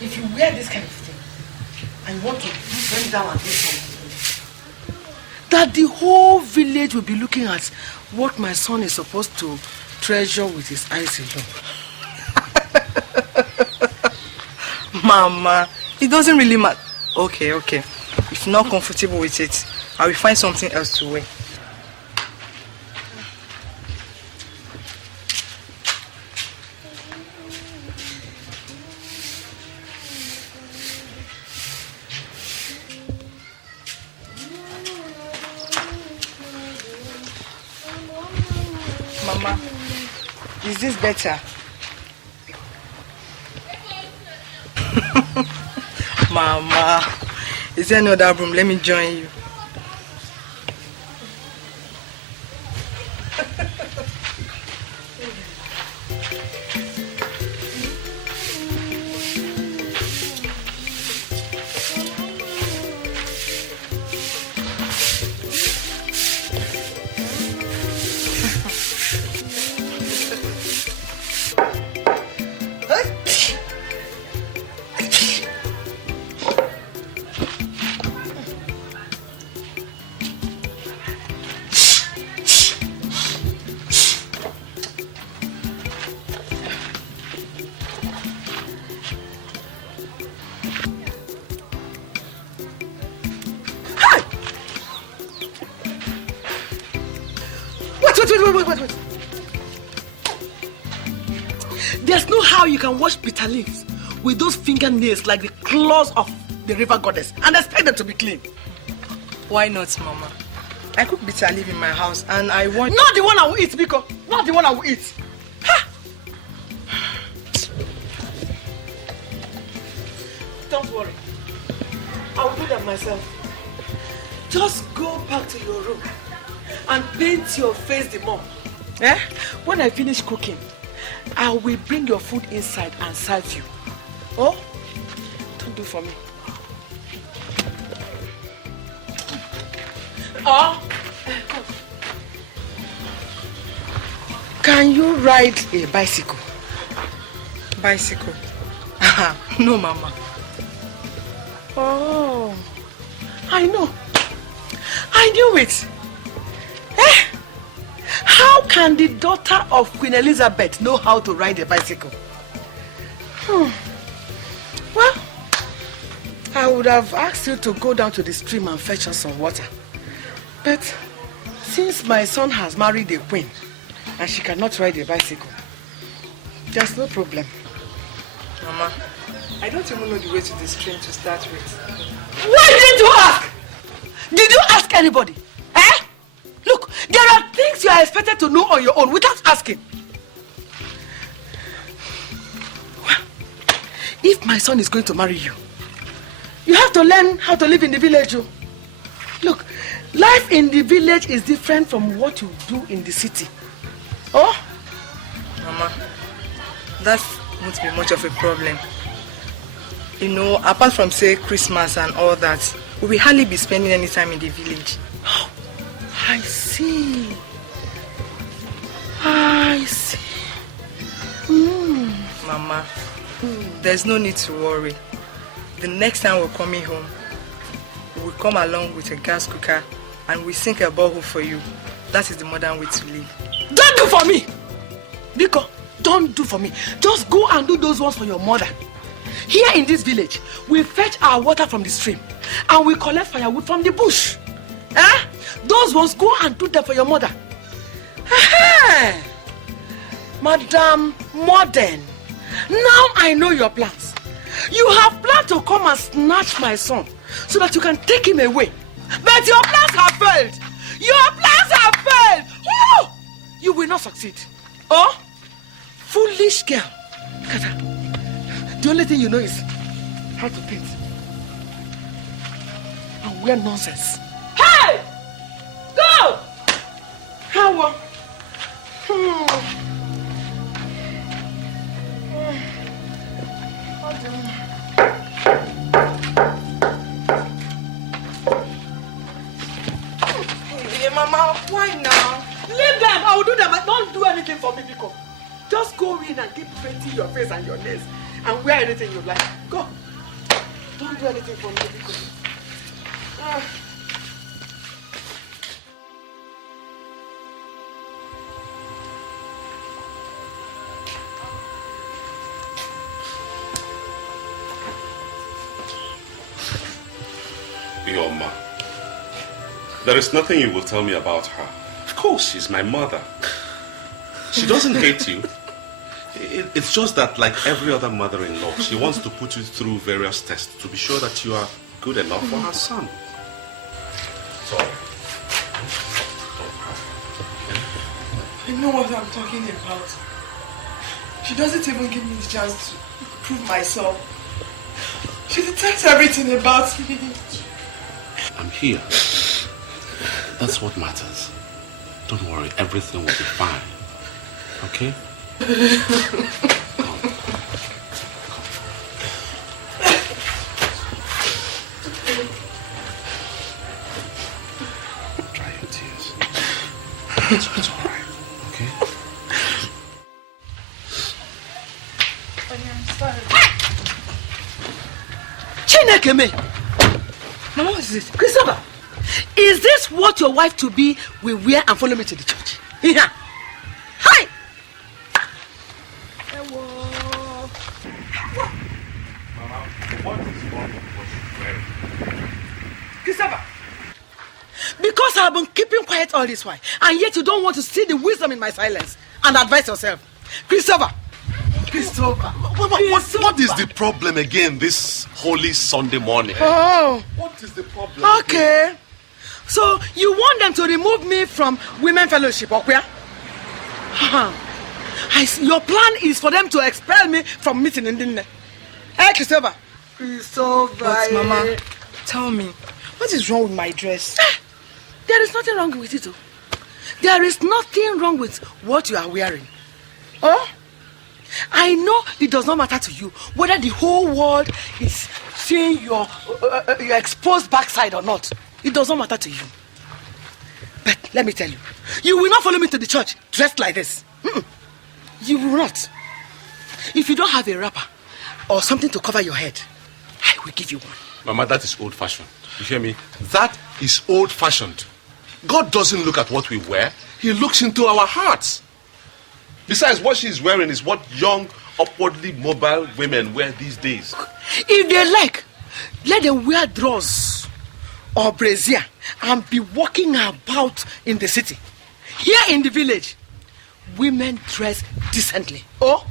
if you wear this kind of thing and you want to bend down and do something, that the whole village will be looking at what my son is supposed to treasure with his eyes alone. Mama, it doesn't really matter. Okay. If you're not comfortable with it, I will find something else to wear. Mama, is this better? Mama, is there another room? Let me join you. Wait. There's no how you can wash bitter leaves with those fingernails like the claws of the river goddess and expect them to be clean. Why not, Mama? I cook bitter leaf in my house and I want... Not the one I will eat, Biko. Not the one I will eat. Ha! Don't worry. I will do that myself. Just go back to your room and paint your face the more. Eh? When I finish cooking, I will bring your food inside and serve you. Oh? Don't do for me. Oh? Can you ride a bicycle? Bicycle? No, Mama. Oh, I know. I knew it. Eh? How can the daughter of Queen Elizabeth know how to ride a bicycle? Well, I would have asked you to go down to the stream and fetch us some water. But since my son has married a queen and she cannot ride a bicycle, there's no problem. Mama, I don't even know the way to the stream to start with. Why didn't you ask? Did you ask anybody? Eh? Look, there are things you are expected to know on your own without asking. Well, if my son is going to marry you, you have to learn how to live in the village. Look, life in the village is different from what you do in the city. Oh? Mama, that won't be much of a problem. You know, apart from, say, Christmas and all that, we will hardly be spending any time in the village. Oh, I see. I see. Mama, there's no need to worry. The next time we're coming home, we'll come along with a gas cooker and we sink a borehole for you. That is the modern way to live. Don't do for me! Biko, don't do for me. Just go and do those ones for your mother. Here in this village, we fetch our water from the stream and we collect firewood from the bush. Eh? Those ones, go and do them for your mother. Madam Modern, now I know your plans. You have planned to come and snatch my son so that you can take him away. But your plans have failed. Your plans have failed. Woo! You will not succeed. Oh? Foolish girl. Kata. The only thing you know is how to paint and wear nonsense. Hey! Go! How? Hey, Mama, why now? Leave them. I will do them. Don't do anything for me, Biko. Just go in and keep painting your face and your nails. and wear anything you like. Go. Don't do anything for me. Chioma, there is nothing you will tell me about her. Of course, she's my mother. She doesn't hate you. It's just that, like every other mother-in-law, she wants to put you through various tests to be sure that you are good enough for her son. Sorry. I know what I'm talking about. She doesn't even give me the chance to prove myself. She detects everything about me. I'm here. That's what matters. Don't worry, everything will be fine. Okay? Come. Dry your tears. It's all right. Okay? Chineke me! Mama, what is this? Christopher, is this what your wife-to-be will wear and follow me to the church? Yeah. Hi! Mama, what is wrong with what you're wearing? Christopher, because I've been keeping quiet all this while, and yet you don't want to see the wisdom in my silence and advise yourself. Christopher! Christopher! What is the problem again this holy Sunday morning? Oh! What is the problem? Okay. So you want them to remove me from Women Fellowship, Okoye? Your plan is for them to expel me from meeting in Dinner. Hey, Christopher. Christopher. But Mama, tell me, what is wrong with my dress? There is nothing wrong with it. There is nothing wrong with what you are wearing. Oh? I know it does not matter to you whether the whole world is seeing your exposed backside or not. It does not matter to you. But let me tell you, you will not follow me to the church dressed like this. You will not. If you don't have a wrapper or something to cover your head, I will give you one. Mama, that is old-fashioned. You hear me? That is old-fashioned. God doesn't look at what we wear. He looks into our hearts. Besides, what she's wearing is what young, upwardly mobile women wear these days. If they like, let them wear drawers or brassiere and be walking about in the city. Here in the village, women dress decently. Oh?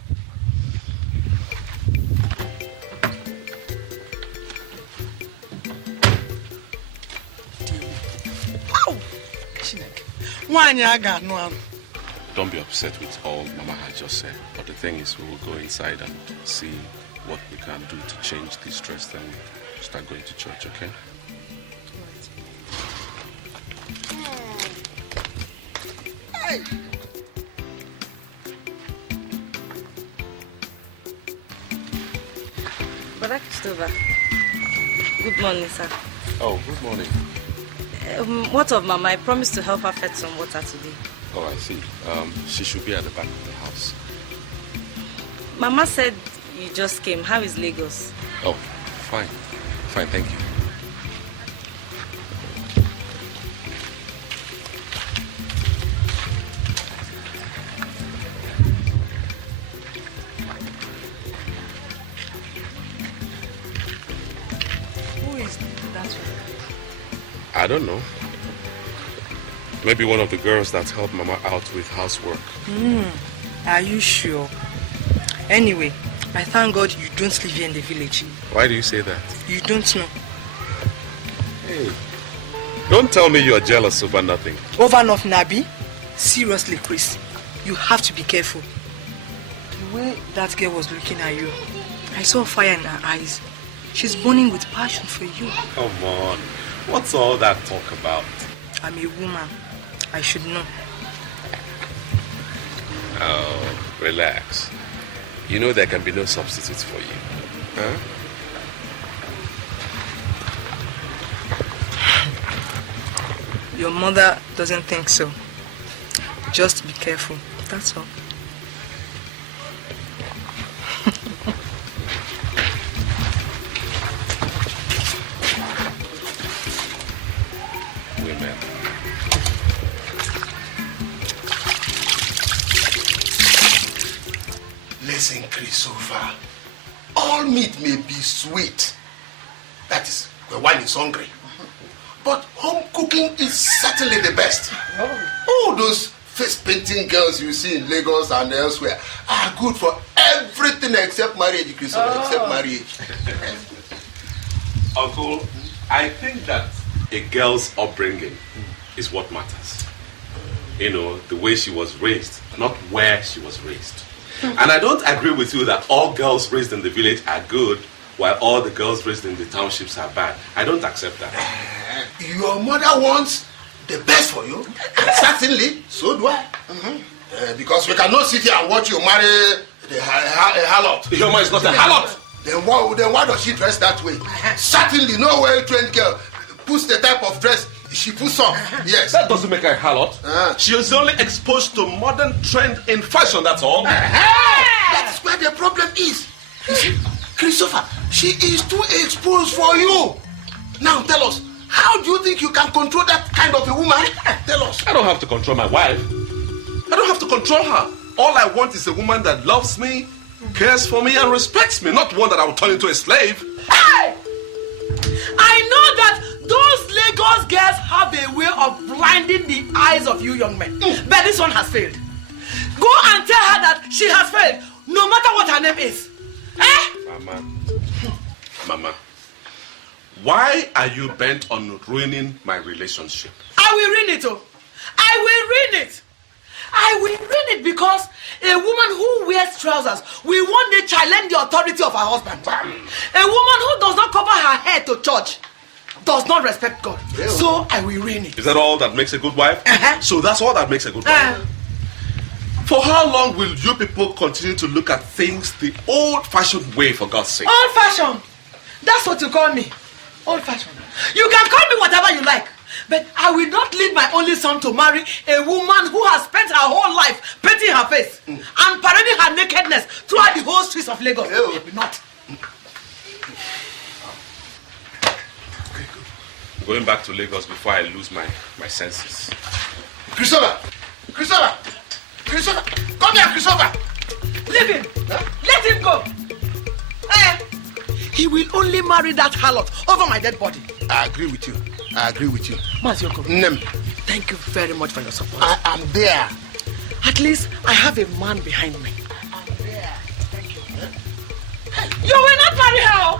Don't be upset with all Mama has just said. But the thing is, we will go inside and see what we can do to change this dress. Then we'll start going to church, okay? Hey. Brother Christopher, good morning, sir. Oh, good morning. What of Mama? I promised to help her fetch some water today. Oh, I see. She should be at the back of the house. Mama said you just came. How is Lagos? Oh, fine. Fine, thank you. Who is that one? I don't know. Maybe one of the girls that helped Mama out with housework. Are you sure? Anyway, I thank God you don't live here in the village. Why do you say that? You don't know. Hey, don't tell me you're jealous over nothing. Over nothing, Abi? Seriously, Chris, you have to be careful. The way that girl was looking at you, I saw fire in her eyes. She's burning with passion for you. Come on. What's all that talk about? I'm a woman. I should know. Oh, relax. You know there can be no substitutes for you. Huh? Your mother doesn't think so. Just be careful. That's all. Christopher, all meat may be sweet. That is, when one is hungry. But home cooking is certainly the best. All those face-painting girls you see in Lagos and elsewhere are good for everything except marriage, Christopher, except marriage. Uncle, I think that a girl's upbringing is what matters. You know, the way she was raised, not where she was raised. And I don't agree with you that all girls raised in the village are good, while all the girls raised in the townships are bad. I don't accept that. Your mother wants the best for you, and certainly, so do I. Because we cannot sit here and watch you marry a harlot. Your mother is not a harlot. Then why does she dress that way? Certainly, no well-trained girl puts the type of dress she puts on. Yes. That doesn't make her a harlot. She is only exposed to modern trend in fashion, that's all. That is where the problem is. You see, Christopher, she is too exposed for you. Now tell us, how do you think you can control that kind of a woman? Tell us. I don't have to control my wife. I don't have to control her. All I want is a woman that loves me, cares for me, and respects me, not one that I will turn into a slave. Hey! I know that those Lagos girls have a way of blinding the eyes of you young men. But this one has failed. Go and tell her that she has failed, no matter what her name is. Mama, why are you bent on ruining my relationship? I will ruin it, oh. I will ruin it. I will ruin it because a woman who wears trousers will one day challenge the authority of her husband. A woman who does not cover her head to church does not respect God. So I will ruin it. Is that all that makes a good wife? So that's all that makes a good wife? For how long will you people continue to look at things the old-fashioned way, for God's sake? Old-fashioned? That's what you call me. Old-fashioned. You can call me whatever you like. But I will not leave my only son to marry a woman who has spent her whole life painting her face and parading her nakedness throughout the whole streets of Lagos. It will not. I'm going back to Lagos before I lose my senses. Christopher! Come here, Christopher! Leave him! Let him go! He will only marry that harlot over my dead body. I agree with you. Mazioko, thank you very much for your support. I am there. At least I have a man behind me. I'm there. Thank you. You will not marry her.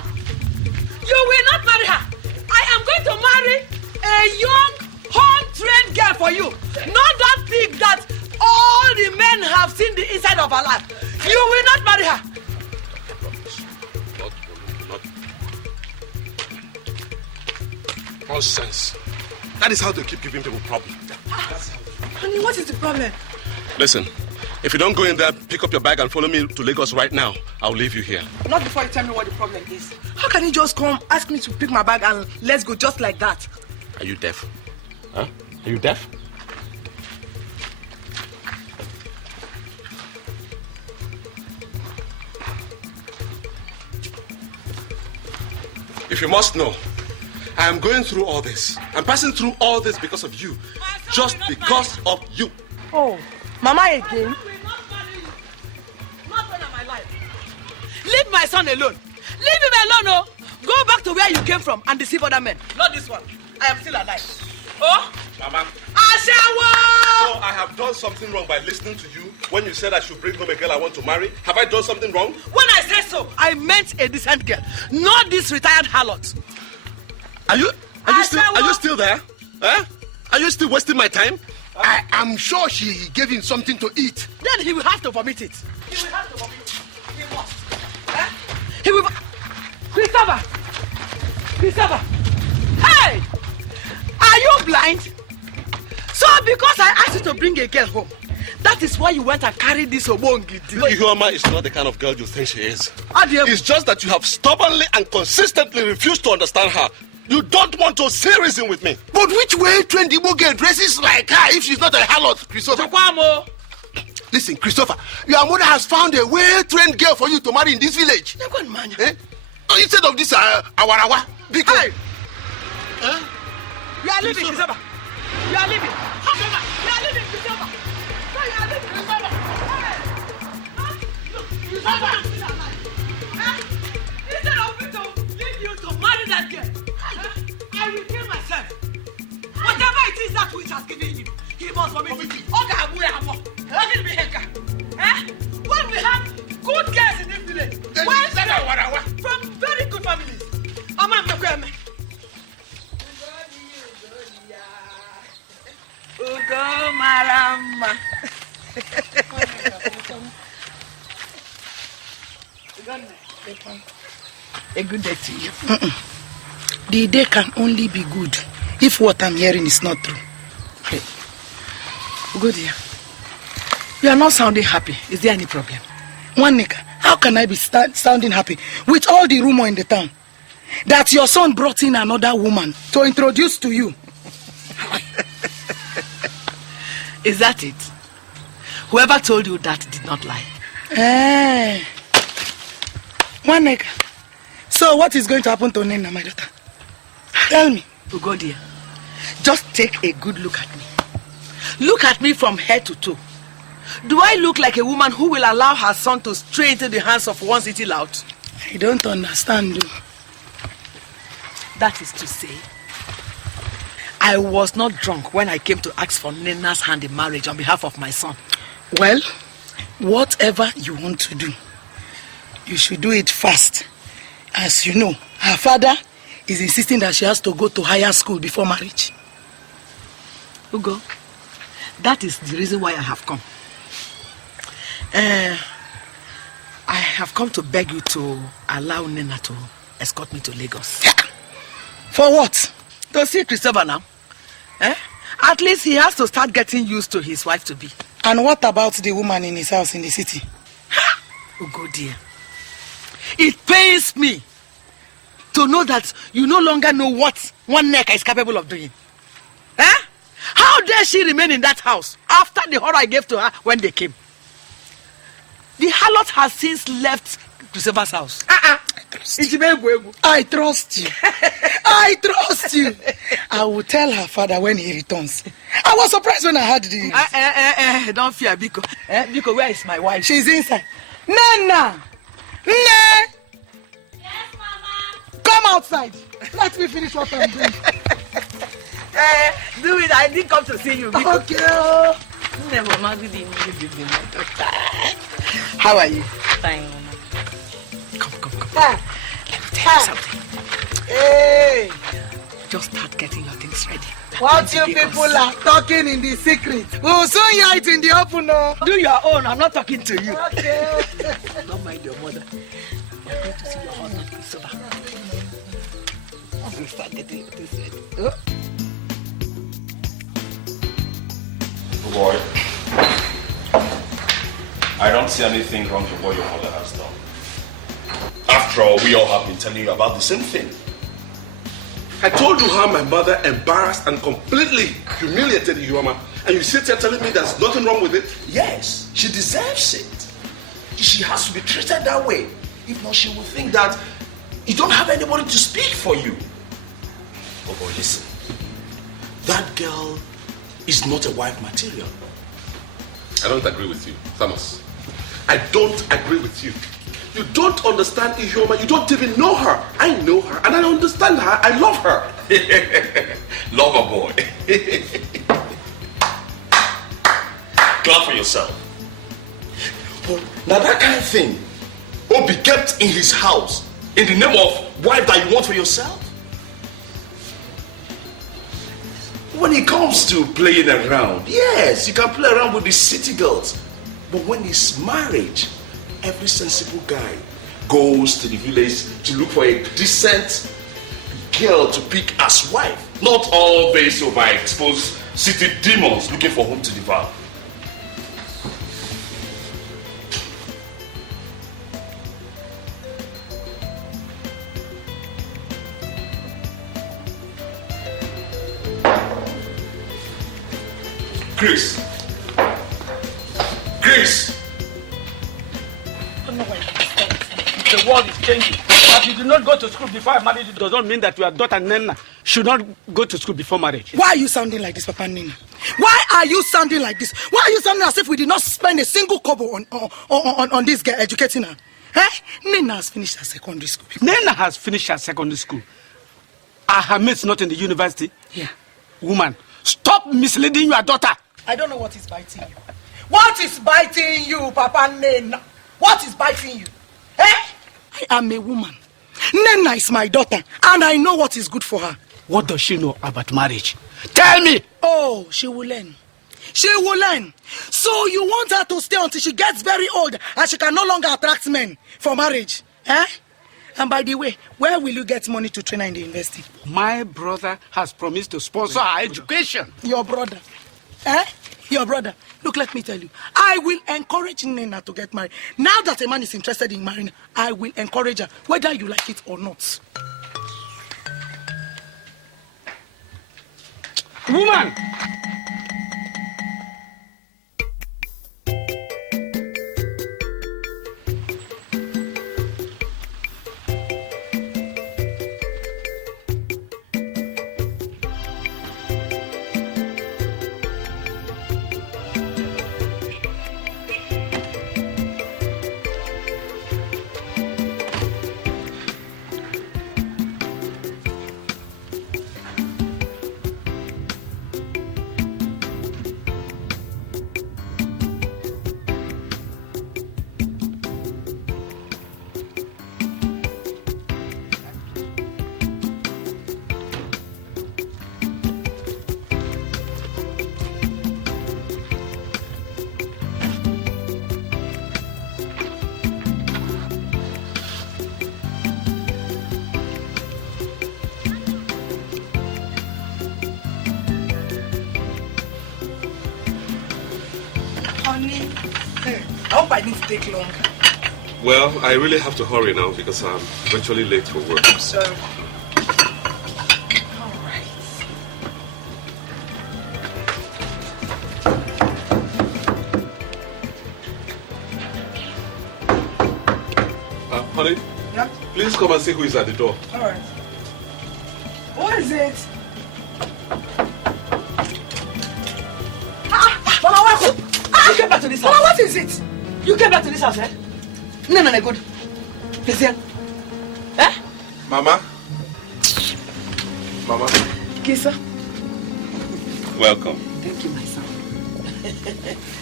You will not marry her. I am going to marry a young, home-trained girl for you. Not that pig that all the men have seen the inside of her life. You will not marry her. Nonsense. That is how they keep giving people problems. Honey, what is the problem? Listen, if you don't go in there, pick up your bag and follow me to Lagos right now, I'll leave you here. Not before you tell me what the problem is. How can you just come, ask me to pick my bag and let's go just like that? Are you deaf? Huh? Are you deaf? If you must know, I am going through all this. I'm passing through all this because of you. Just because of you. Oh, Mama again? Not one of my life. Leave my son alone. Leave him alone, oh. Go back to where you came from and deceive other men. Not this one. I am still alive. Oh? Mama. Ashawo! So I have done something wrong by listening to you when you said I should bring home a girl I want to marry. Have I done something wrong? When I said so, I meant a decent girl, not this retired harlot. Are you still there? Huh? Are you still wasting my time? I am sure she gave him something to eat. Then he will have to vomit it. He will have to vomit it. He must. He will. Christopher! Hey! Are you blind? So because I asked you to bring a girl home, that is why you went and carried this obongi. Chioma is not the kind of girl you think she is. Adieu. It's just that you have stubbornly and consistently refused to understand her. You don't want to see reason with me. But which way trained Igbo girl dresses like her if she's not a harlot, Christopher? Chukwamo. Listen, Christopher, your mother has found a well-trained girl for you to marry in this village. Eh? Instead of this awarawa. Because... Hey! You are leaving, Christopher. You are leaving. You are leaving, Christopher. No, you are leaving, Christopher. Hey! Look, Christopher. A good day to you. The day can only be good if what I'm hearing is not true. Hey, good dear. You are not sounding happy. Is there any problem? Nneka, how can I be sounding happy with all the rumor in the town that your son brought in another woman to introduce to you? Is that it? Whoever told you that did not lie. Nneka, so what is going to happen to Nena, my daughter? Tell me. Go dear. Just take a good look at me. Look at me from head to toe. Do I look like a woman who will allow her son to stray into the hands of one city lout? I don't understand. That is to say, I was not drunk when I came to ask for Nena's hand in marriage on behalf of my son. Well, whatever you want to do, you should do it fast. As you know, her father is insisting that she has to go to higher school before marriage. Ugo, that is the reason why I have come. I have come to beg you to allow Nena to escort me to Lagos. Yeah. For what? To see Christopher now. At least he has to start getting used to his wife-to-be. And what about the woman in his house in the city? Ugo dear, it pains me to know that you no longer know what one Nneka is capable of doing. How dare she remain in that house after the horror I gave to her when they came? The harlot has since left Christopher's house. I trust you. I trust you. I will tell her father when he returns. I was surprised when I heard the... Don't fear, Biko. Biko, where is my wife? She's inside. Nana! Nne! Yes, Mama. Come outside. Let me finish what I'm doing. Do it. I didn't come to see you, Biko. Okay. Mama, good evening. How are you? Fine, Mama. Come. Let me tell you something. Hey! Just start getting your things ready. What you people are talking in the secret, we'll soon hear it in the open. No? Do your own. I'm not talking to you. Okay. Don't mind your mother. You're going to see your husband, Christopher. We'll start getting your things ready. Good boy. I don't see anything wrong with what your mother has done. After all, we all have been telling you about the same thing. I told you how my mother embarrassed and completely humiliated Chioma, and you sit here telling me there's nothing wrong with it? Yes, she deserves it. She has to be treated that way. If not, she will think that you don't have anybody to speak for you. Oh boy, listen. That girl is not a wife material. I don't agree with you, Thomas. I don't agree with you. You don't understand Chioma. You don't even know her. I know her and I understand her. I love her. Love her, boy. Clap for yourself. But now that kind of thing will be kept in his house in the name of wife that you want for yourself. When it comes to playing around, yes, you can play around with the city girls. But when it's marriage, every sensible guy goes to the village to look for a decent girl to pick as wife. Not all based overexposed city demons looking for whom to devour. Chris! The world is changing. But you did not go to school before I married you does not mean that your daughter Nena should not go to school before marriage. Why are you sounding like this, Papa Nina? Why are you sounding like this? Why are you sounding as if we did not spend a single kobo on this girl educating her? Nena has finished her secondary school. Nena has finished her secondary school. Are her mates not in the university? Yeah. Woman, stop misleading your daughter. I don't know what is biting you. What is biting you, Papa Nena? What is biting you? I am a woman. Nena is my daughter, and I know what is good for her. What does she know about marriage? Tell me! Oh, she will learn. She will learn. So you want her to stay until she gets very old and she can no longer attract men for marriage? And by the way, where will you get money to train her in the university? My brother has promised to sponsor her education. Your brother. Eh? Your brother. Look, let me tell you. I will encourage Nneka to get married. Now that a man is interested in marrying, I will encourage her, whether you like it or not. Woman! I hope I didn't take long. Well, I really have to hurry now because I'm virtually late for work. So, Honey, yeah? please come and see who is at the door. All right. Who is it? Mama, welcome. You came back to this house. Mama, what is it? You came back to this house, eh? No, good. Listen. Eh? Mama? Mama? Kisa. Welcome. Thank you, my son.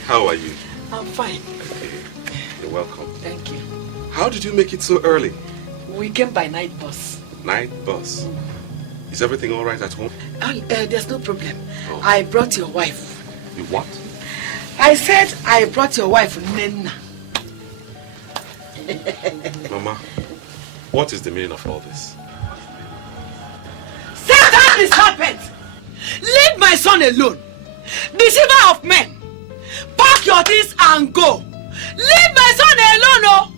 How are you? I'm fine. You're welcome. Thank you. How did you make it so early? We came by night bus. Night bus. Is everything all right at home? There's no problem. Oh. I brought your wife. You what? I said I brought your wife, Nneka. Mama, what is the meaning of all this? Satan is serpent! Leave my son alone. Deceiver of men. Pack your things and go. Leave my son alone, oh!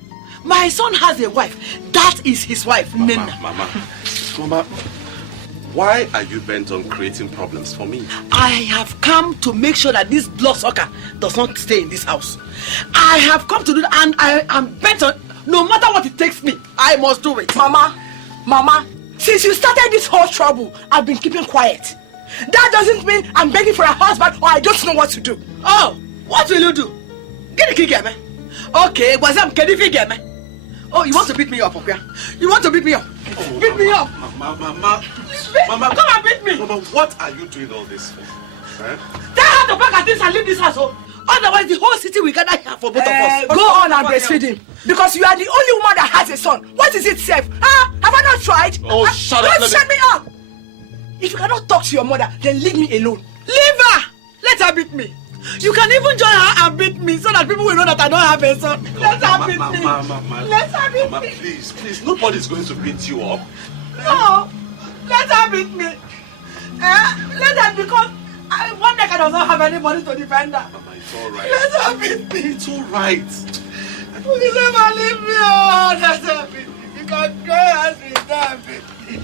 My son has a wife. That is his wife, Nneka. Mama, why are you bent on creating problems for me? I have come to make sure that this bloodsucker does not stay in this house. I have come to do that, and I am bent on, no matter what it takes me, I must do it. Mama, since you started this whole trouble, I've been keeping quiet. That doesn't mean I'm begging for a husband or I don't know what to do. Oh, what will you do? Get the key, me. Okay, was I'm getting me. Oh, you want to beat me up, okay? You want to beat me up? Oh, beat me up. Mama, Come and beat me. Mama, what are you doing all this for? Huh? Tell her to pack her things and leave this house, oh. Otherwise, the whole city will gather here for both of us. Go on and breastfeed him. Because you are the only woman that has a son. What is it, safe? Huh? Have I not tried? Oh, shut up. Don't shut me up. If you cannot talk to your mother, then leave me alone. Leave her. Let her beat me. You can even join her and beat me so that people will know that I don't have a son. Let her beat me. Let her beat me. Please, nobody's going to beat you up. No, let her beat me. Let her, because one Nneka does not have anybody to defend her. Mama, it's all right. Let her beat me. It's all right. Please never leave me. Oh, let her beat me. Because God has been there beat me.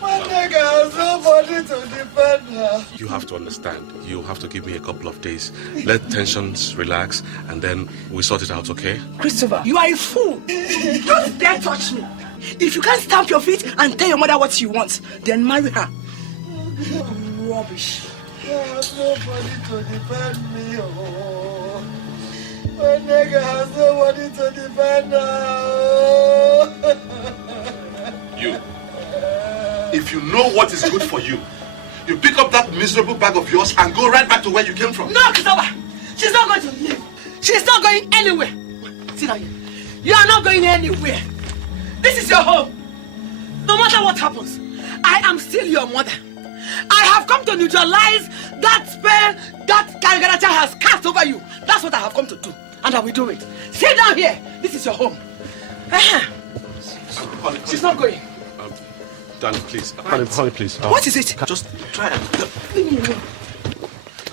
One Nneka has nobody to defend her. You have to understand. You have to give me a couple of days. Let tensions relax, and then we sort it out, okay? Christopher, you are a fool. Don't dare touch me. If you can't stamp your feet and tell your mother what you want, then marry her. Rubbish. There's nobody to defend me. Oh. One Nneka has nobody to defend her. You. If you know what is good for you, you pick up that miserable bag of yours and go right back to where you came from. No, Christopher. She's not going to leave. She's not going anywhere. Sit down here. You are not going anywhere. This is your home. No matter what happens, I am still your mother. I have come to neutralize that spell that Kangaracha has cast over you. That's what I have come to do. And I will do it. Sit down here. This is your home. Honey, She's not going. Danny, please. Honey, please. What is it? Just try and... Leave me alone.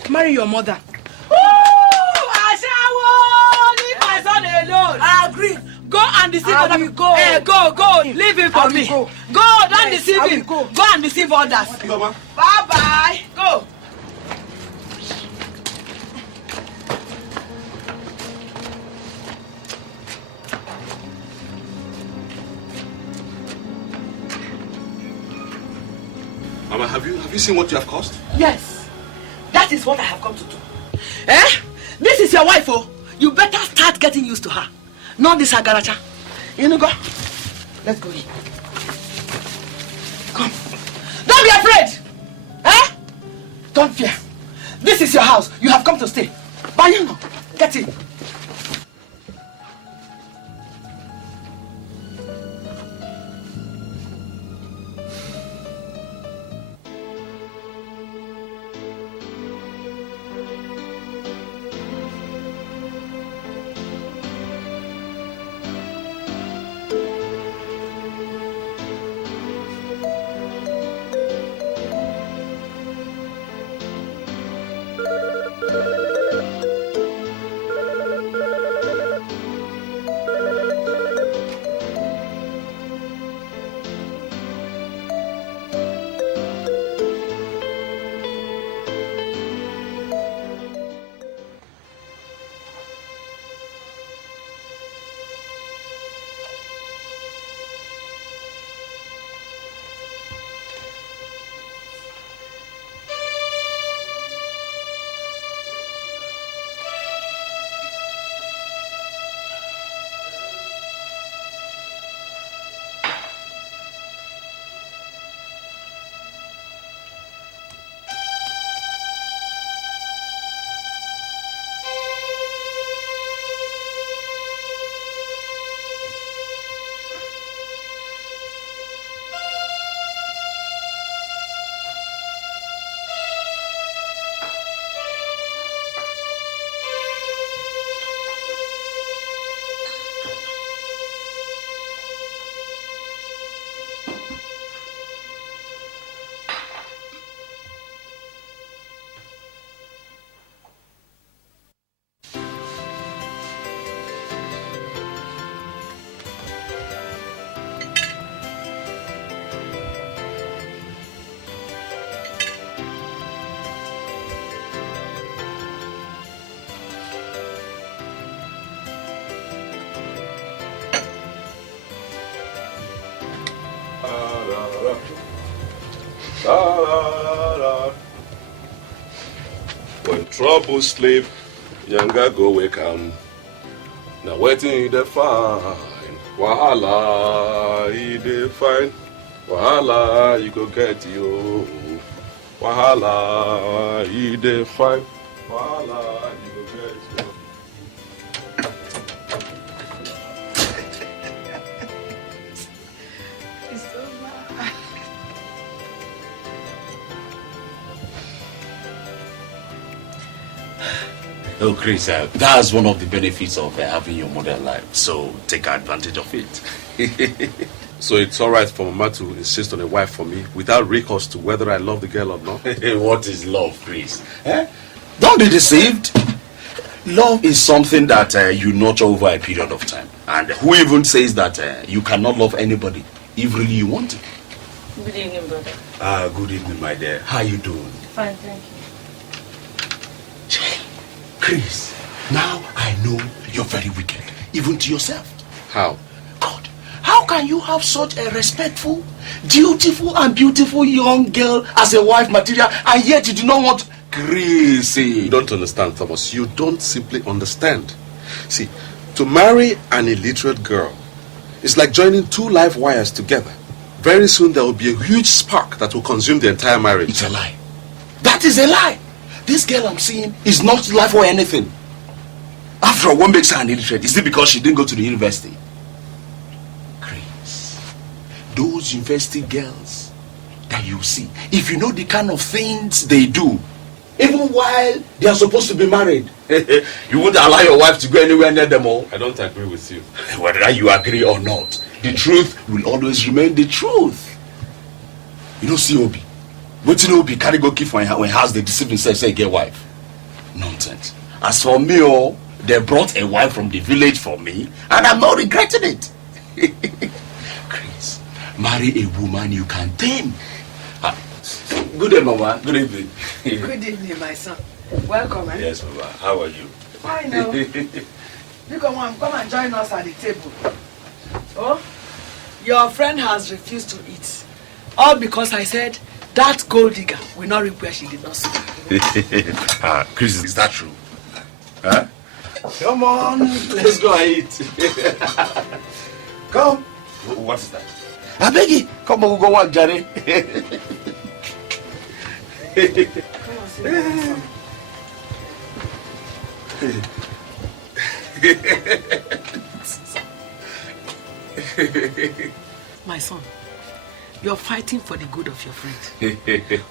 Marry your mother. Leave my son alone. I agree. Go and deceive I others. will go. Go. Leave him for me. Go. Don't Yes, deceive I him. will go. Go and deceive others. Mama. Bye. Go. Mama, have you seen what you have caused? Yes. That is what I have come to do. Eh? This is your wife, oh. You better start getting used to her. Not this agaracha. You know, go. Let's go in. Come. Don't be afraid. Eh? Don't fear. This is your house. You have come to stay. But you know, get in. When trouble sleep, younger go wake am. Now waiting in the fine, wahala in the fine, wahala you go get you, wahala in the fine, wahala you go get you. Oh, Chris, that's one of the benefits of having your mother alive. So take advantage of it. So it's all right for Mama to insist on a wife for me without recourse to whether I love the girl or not? What is love, Chris? Don't be deceived. Love is something that you nurture over a period of time. And who even says that you cannot love anybody if really you want to? Good evening, brother. Good evening, my dear. How you doing? Fine, thank you. Chris, now I know you're very wicked, even to yourself. How? God, how can you have such a respectful, dutiful, and beautiful young girl as a wife material, and yet you do not want Crazy? You don't understand, Thomas. You don't simply understand. See, to marry an illiterate girl is like joining two live wires together. Very soon there will be a huge spark that will consume the entire marriage. It's a lie. That is a lie. This girl I'm seeing is not life or anything. After all, what makes her an illiterate? Is it because she didn't go to the university? Chris, those university girls that you see, if you know the kind of things they do, even while they are supposed to be married, you wouldn't allow your wife to go anywhere near them all. I don't agree with you. Whether you agree or not, the truth will always remain the truth. You don't see Obi. What you know, Obi carry go keep when house they deceive themselves say get wife. Nonsense. As for me, they brought a wife from the village for me, and I'm not regretting it. Chris, marry a woman you can tame. Good day, Mama. Good evening. Good evening, my son. Welcome, eh? Yes, Mama. How are you? Fine, no. You come and join us at the table. Oh, your friend has refused to eat. All because I said that gold digger will not reap where she did not sow. Chris, is that true? Huh? Come on, let's go and eat. Come. What is that? I beg you. Come on, we'll go walk, Johnny. Come on, sit down. My son, you're fighting for the good of your friend.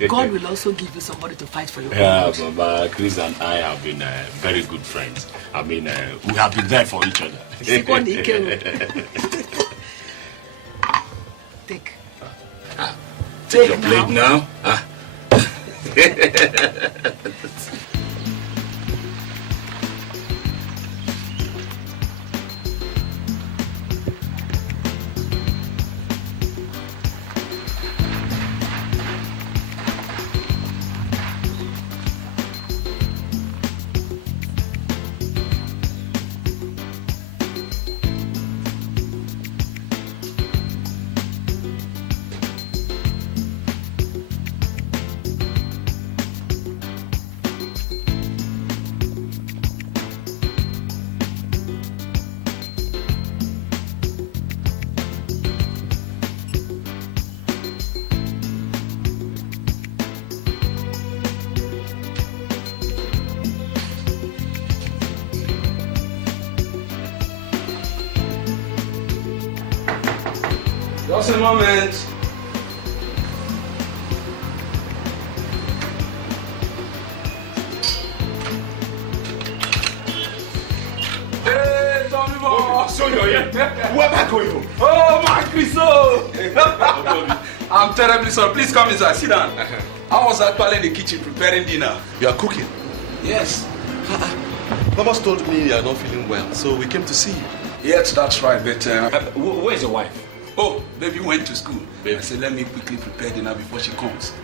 God will also give you somebody to fight for your Yeah, Mama, Chris and I have been very good friends. I mean, we have been there for each other. Take. Take your plate now. Just a moment. Hey, Tommy Boy. So you're here. Where am I going home? Oh, my Chriso. I'm terribly sorry. Please come inside. Sit down. I was actually in the kitchen preparing dinner. You are cooking? Yes. Thomas told me you are not feeling well, so we came to see you. Yes, that's right. But Where's your wife? oh, baby went to school. I said, let me quickly prepare dinner before she comes.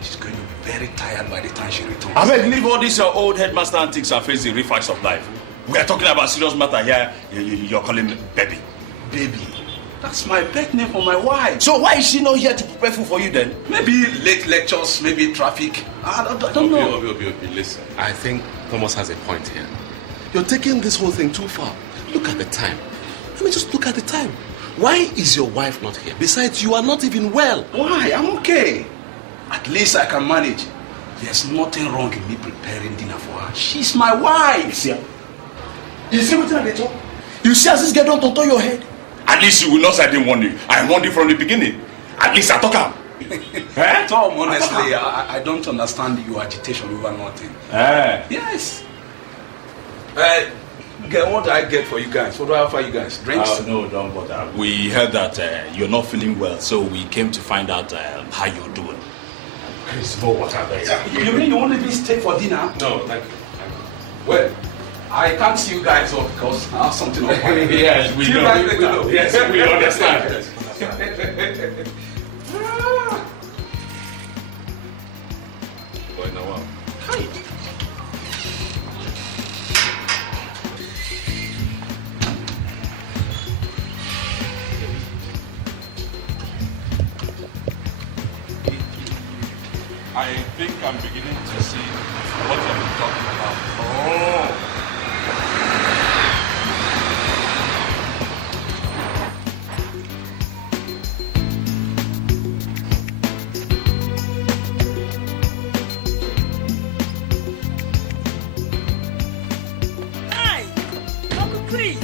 She's going to be very tired by the time she returns. I beg, leave all this your old headmaster antics and face the real facts of life. We are talking about serious matter here. You're calling me baby. Baby, that's my pet name for my wife. So why is she not here to prepare food for you then? Maybe late lectures, maybe traffic. I don't know. Obi, listen. I think Thomas has a point here. You're taking this whole thing too far. Look at the time. I mean, just look at the time. Why is your wife not here? Besides, you are not even well. Why? I'm okay. At least I can manage. There's nothing wrong in me preparing dinner for her. She's my wife. You see what I do? You see as this girl don't turn your head? At least you will not say I didn't warn you. I warned you from the beginning. At least I talk her. Tom, honestly, I don't understand your agitation over nothing. Yes. What do I get for you guys? What do I offer you guys? Drinks? No, don't bother. We heard that you're not feeling well, so we came to find out how you're doing. Chris, no water there. You mean you want to be stay for dinner? No, thank you. Well, I can't see you guys off because I have something on my mind. Yes, we know. Yes, we understand. Boy, now, wow. Hi. I think I'm beginning to see what you've been talking about. Hi, Uncle Chris,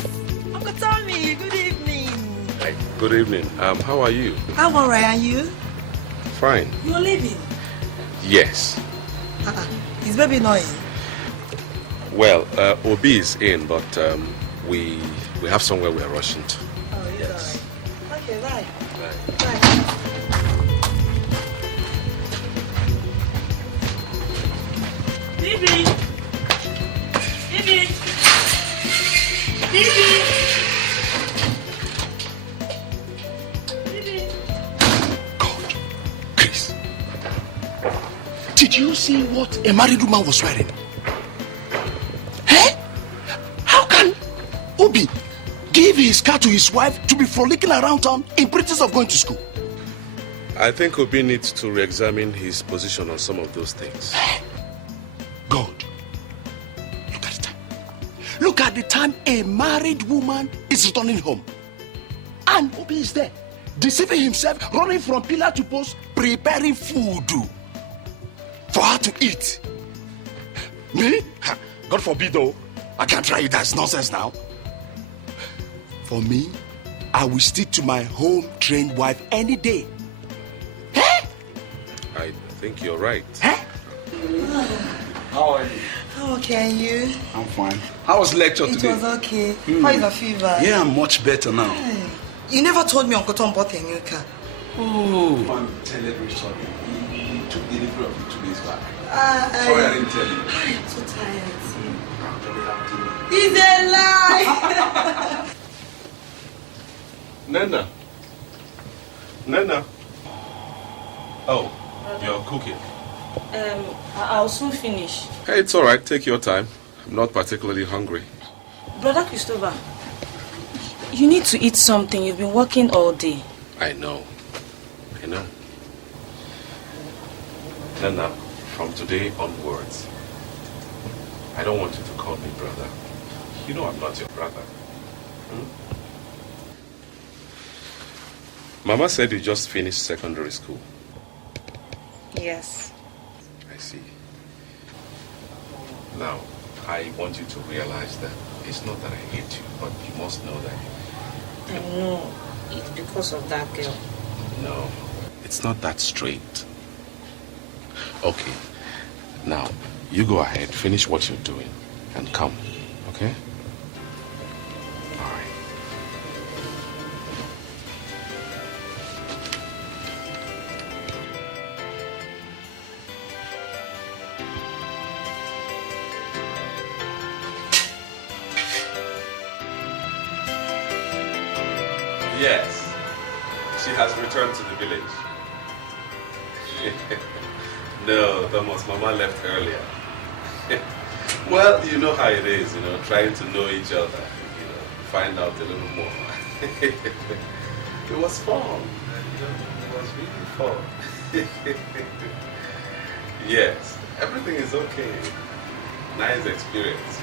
Uncle Tommy, good evening. Hi, good evening. How are you? I'm alright, and you? Fine. You're leaving? Yes. Is baby not in? Well, Obi is in, but we have somewhere we're rushing to. Oh, yes. Right. Okay, bye. Bye. Bye. Bibi! Bibi! Bibi! God, Chris. Did you see what a married woman was wearing? Eh? How can Obi give his car to his wife to be frolicking around town in pretense of going to school? I think Obi needs to re-examine his position on some of those things. God, look at the time. Look at the time a married woman is returning home. And Obi is there, deceiving himself, running from pillar to post, preparing food for her to eat. Me? God forbid though. I can't try it. That's nonsense now. For me, I will stick to my home-trained wife any day. Eh? I think you're right. Eh? How are you? Okay, and you? I'm fine. How was lecture It today? was okay. How is the fever? Yeah, I'm much better now. You never told me Uncle Tom bought a new car. Oh, I'm terribly sorry. He took delivery of it 2 days back. Sorry I didn't tell you. I'm so tired. I'm It's a lie! Nena. Oh, you're cooking. I'll soon finish. Hey, it's all right. Take your time. I'm not particularly hungry. Brother Christopher, you need to eat something. You've been working all day. I know. Nena, from today onwards, I don't want you to call me brother. You know I'm not your brother. Mama said you just finished secondary school. Yes. I see. Now, I want you to realize that it's not that I hate you, but you must know that. I know. It's because of that girl. No, it's not that straight. Okay. Now, you go ahead, finish what you're doing, and come. Okay? All right. Yes, she has returned to the village. No, Thomas, Mama left earlier. Well, you know how it is, trying to know each other, find out a little more. It was fun, it was really fun. Yes, everything is okay. Nice experience.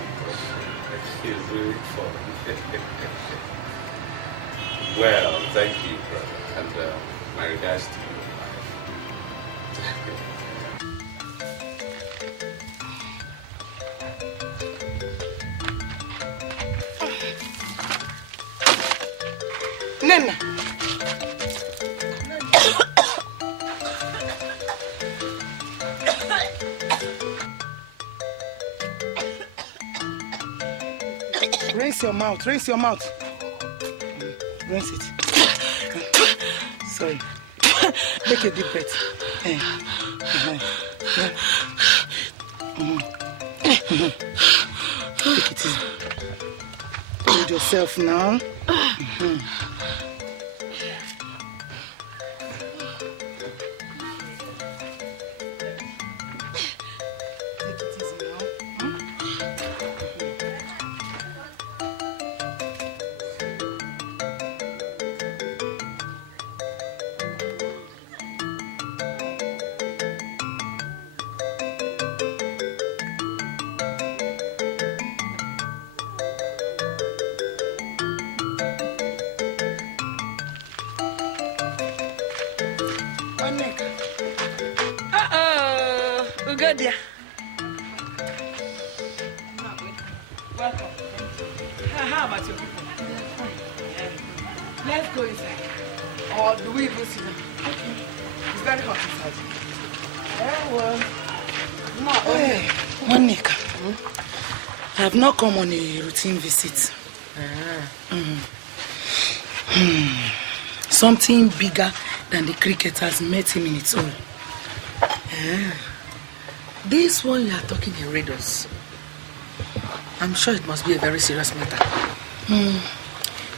It was really fun. Well, thank you, brother, and my regards to you. Nena. Rinse your mouth, rinse your mouth. Rinse it. Sorry. Take a deep breath. Take it easy. Hold yourself now. Ugodia. Welcome. How about your people? Let's go inside. Or do we even sit down? Okay. It's very hot inside. Yeah, well. Hey, Nneka. I have not come on a routine visit. Something bigger than the cricket has met him in its own. This one you are talking in riddles. I'm sure it must be a very serious matter.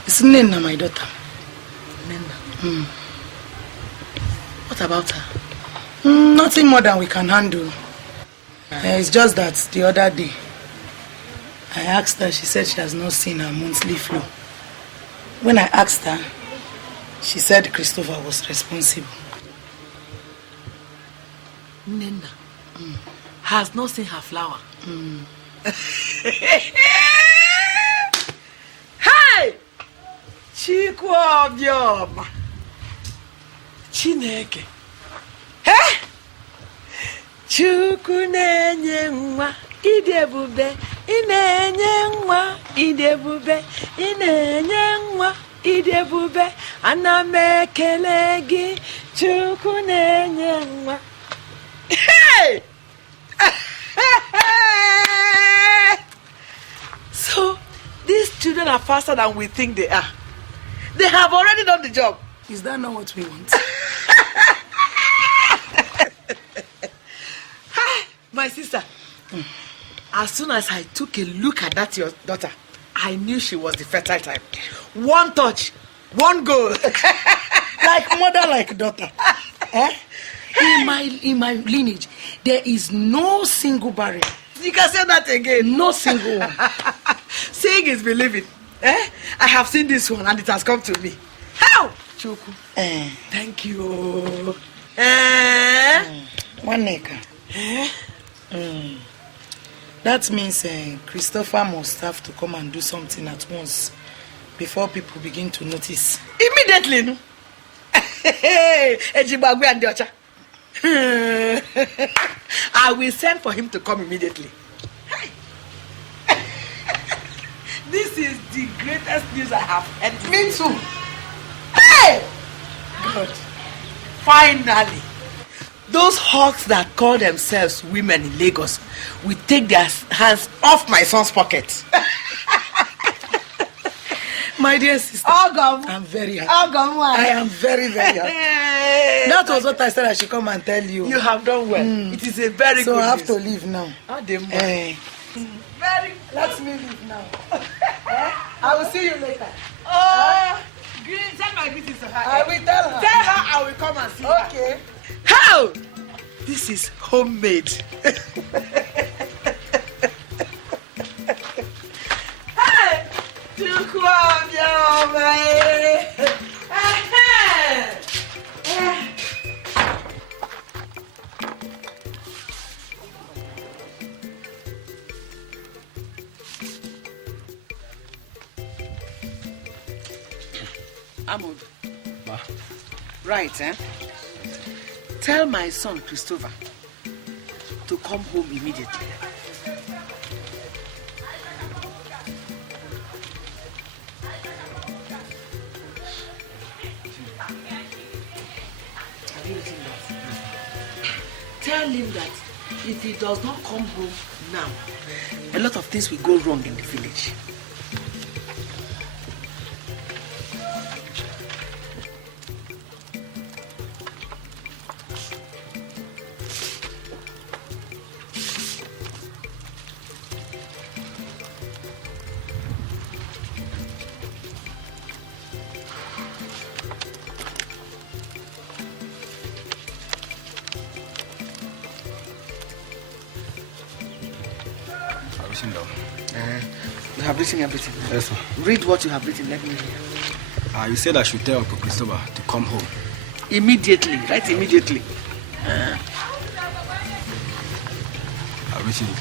It's Nneka, my daughter. Nneka? What about her? Nothing more than we can handle. It's just that the other day, I asked her, she said she has not seen her monthly flow. When I asked her, she said Christopher was responsible. Nneka has not seen her flower. Hey! Chikwuka! Chineke! Hey! Chukwu na-enye nwa ịdị ebube, ị na-enye nwa ịdị ebube, ị na-enye nwa ịdị ebube, ana m ekele gị Chukwu na-enye nwa. Hey! So these children are faster than we think they are. They have already done the job. Is that not what we want? My sister, as soon as I took a look at that your daughter, I knew she was the fertile type. One touch, one goal. Like mother, like daughter. In my lineage, there is no single barrier. You can say that again. No single one. Seeing is believing. I have seen this one and it has come to me. How? Chuku. Thank you. Nneka. That means Christopher must have to come and do something at once before people begin to notice. Immediately, no? Ejibagwe and Diocha. I will send for him to come immediately. This is the greatest news I have heard. Me too. Hey! God. Finally, those hawks that call themselves women in Lagos will take their hands off my son's pocket. My dear sister, I'm very happy. I am very, very happy. That was what I said I should come and tell you. You have done well. It is a very so good I have news. to leave now. Very. Let me leave now. I will see you later. Send my greetings to her. I will tell her. Tell her I will come and see her. Okay. How? This is homemade. Hey! Amod. Right, Tell my son Christopher to come home immediately. Have you written that? Tell him that if he does not come home now, a lot of things will go wrong in the village. You have written everything. Yes, sir. Read what you have written. Let me hear. You said I should tell Uncle Christopher to come home. Immediately. Right immediately. I've written it.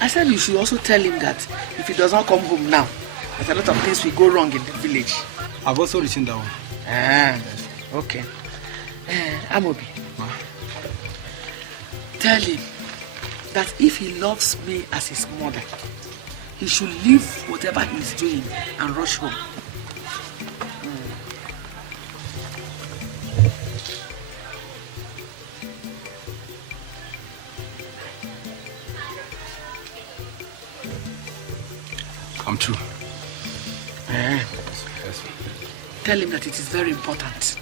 I said you should also tell him that if he does not come home now, there's a lot of things will go wrong in the village. I've also written that one. Yes. Okay. Amobi. Tell him that if he loves me as his mother, he should leave whatever he's doing and rush home. I'm true. Yes. Tell him that it is very important.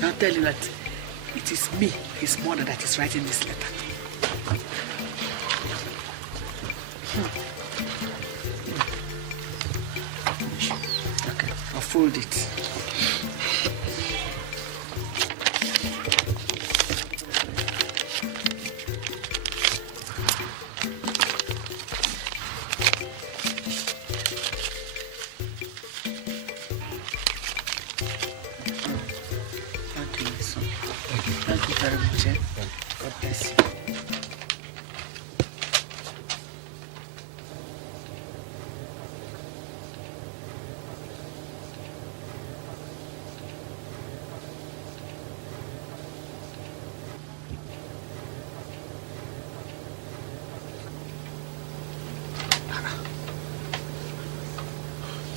Now tell him that it is me, his mother, that is writing this letter. Okay, I'll fold it.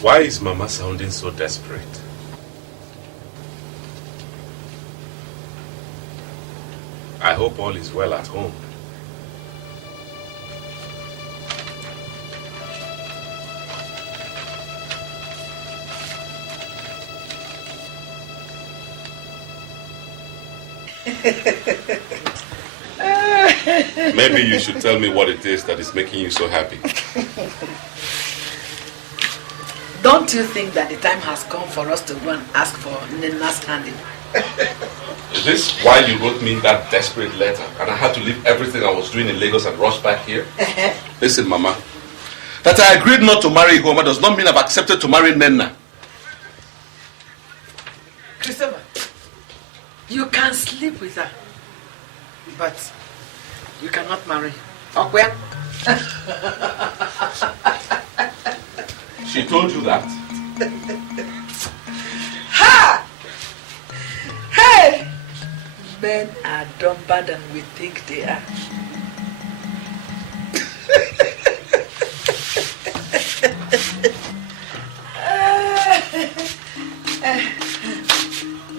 Why is Mama sounding so desperate? I hope all is well at home. Maybe you should tell me what it is that is making you so happy. Don't you think that the time has come for us to go and ask for Nnenna's hand in? Is this why you wrote me that desperate letter and I had to leave everything I was doing in Lagos and rush back here? Listen, Mama, that I agreed not to marry Homa does not mean I've accepted to marry Nnenna. Christopher, you can sleep with her, but you cannot marry. Okoye? She told you that? Ha! Hey! Men are dumber than we think they are.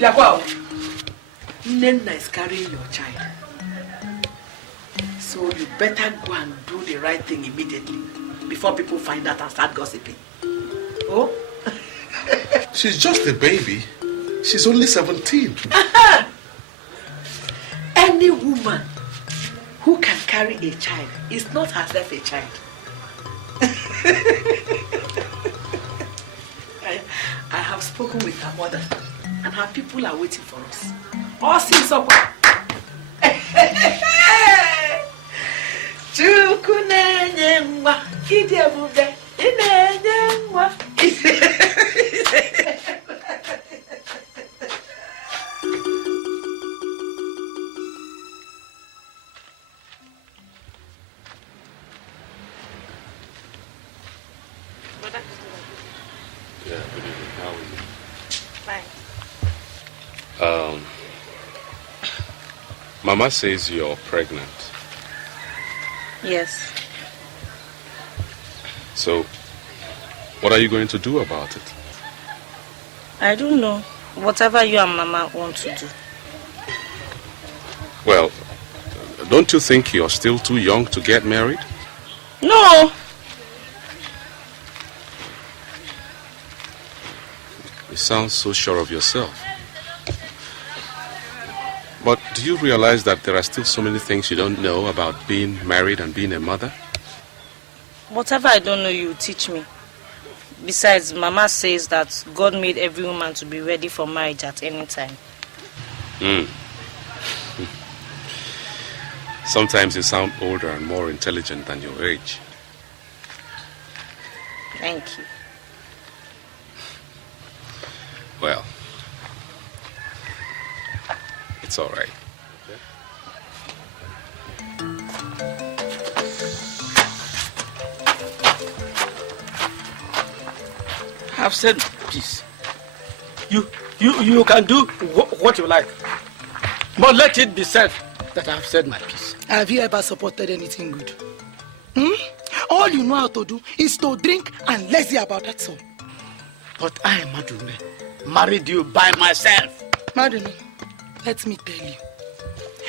Wow. Nnenna is carrying your child. So you better go and do the right thing immediately before people find out and start gossiping. Oh? She's just a baby. She's only 17. Any woman who can carry a child is not herself a child. I have spoken with her mother, and her people are waiting for us. All since up. Chukwuka, Idebube, Inenyewa. Yeah, good evening. How are you? Fine. Mama says you're pregnant. Yes. So, what are you going to do about it? I don't know. Whatever you and Mama want to do. Well, don't you think you're still too young to get married? No. You sound so sure of yourself. But do you realize that there are still so many things you don't know about being married and being a mother? Whatever I don't know, you teach me. Besides, Mama says that God made every woman to be ready for marriage at any time. Sometimes you sound older and more intelligent than your age. Thank you. Well, it's all right. I've said peace. You can do what you like. But let it be said that I have said my piece. Have you ever supported anything good? All you know how to do is to drink and lazy about that song. But I, Madune, married you by myself. Madune, let me tell you.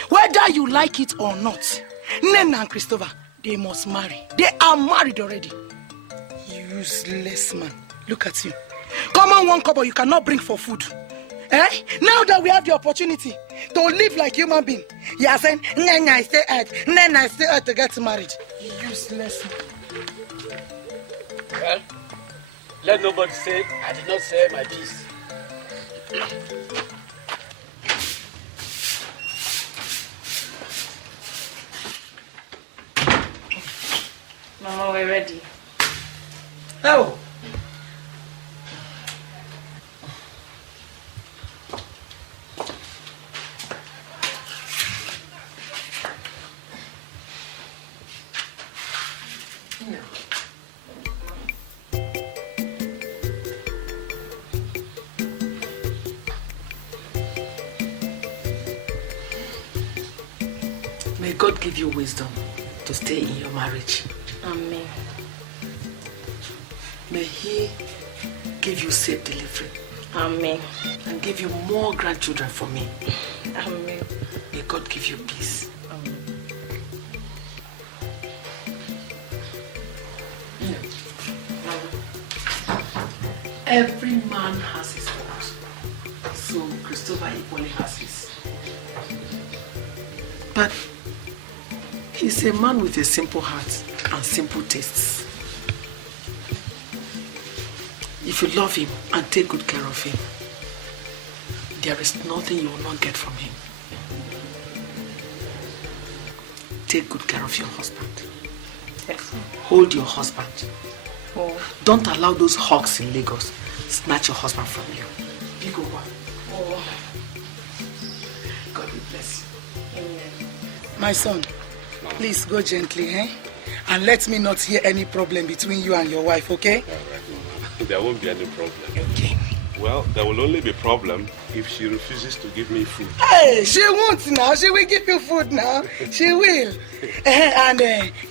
Whether you like it or not, Nnenna and Christopher, they must marry. They are married already. You Useless man. Look at you. Come on, 1 kobo you cannot bring for food. Eh? Now that we have the opportunity to live like human being, you are saying, Nneka, I stay out to get married. Useless man. Well, let nobody say I did not say my piece. Mama, we're ready. Oh. May God give you wisdom to stay in your marriage. Amen. May He give you safe delivery. Amen. And give you more grandchildren for me. Amen. May God give you peace. Amen. Every man has his fault. So Christopher equally has his. But he's a man with a simple heart and simple tastes. If you love him and take good care of him, there is nothing you will not get from him. Take good care of your husband. Yes. Hold your husband. Oh. Don't allow those hawks in Lagos snatch your husband from you. Big over. Oh. God will bless you. Amen. My son, please go gently, eh? And let me not hear any problem between you and your wife, okay? All right, Mama. There won't be any problem. Okay. Well, there will only be problem if she refuses to give me food. Hey, she won't now. She will give you food now. She will. And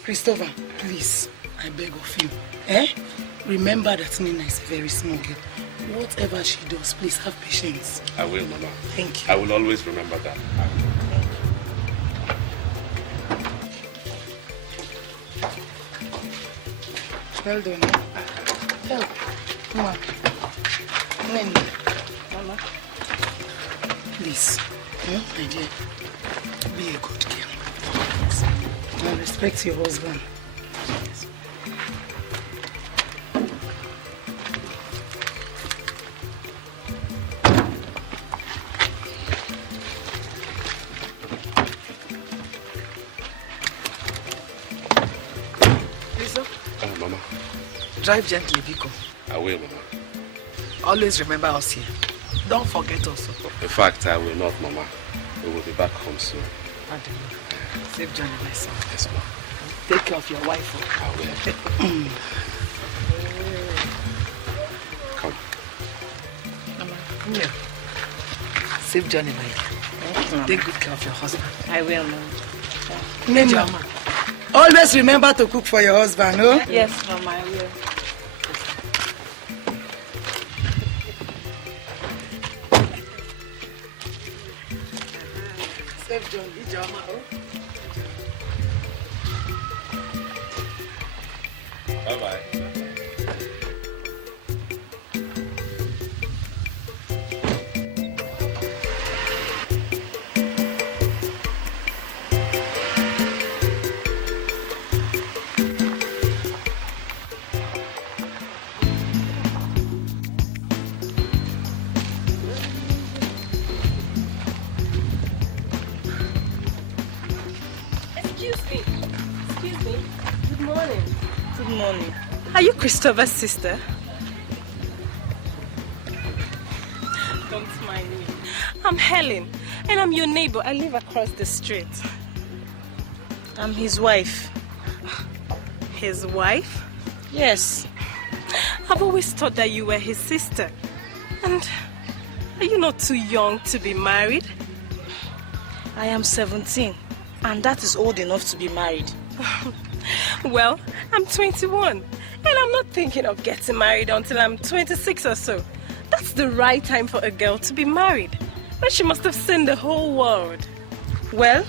Christopher, please, I beg of you, eh? Remember that Nina is a very small girl. Whatever she does, please have patience. I will, Mama. Thank you. I will always remember that. Well done. Eh? Help. Come on. Nene. Mama. Please, my dear, be a good girl. And respect your husband. Yes. Lisa, Mama. drive gently, Biko. I will, Mama. Always remember us here. Don't forget us. In fact, I will not, Mama. We will be back home soon. Safe journey, my son. Yes, Mama. Take care of your wife. I will. Come. Mama, come here. Safe journey, my dear. Take good care of your husband. I will, Mama. Mama, always remember to cook for your husband, no? Yes, Mama, I will. Safe journey, Chioma. Bye-bye. Excuse me. Good morning. Good morning. Are you Christopher's sister? Don't mind me. I'm Helen, and I'm your neighbor. I live across the street. I'm his wife. His wife? Yes. I've always thought that you were his sister. And are you not too young to be married? I am 17, and that is old enough to be married. Well, I'm 21, and I'm not thinking of getting married until I'm 26 or so. That's the right time for a girl to be married. But she must have seen the whole world. Well,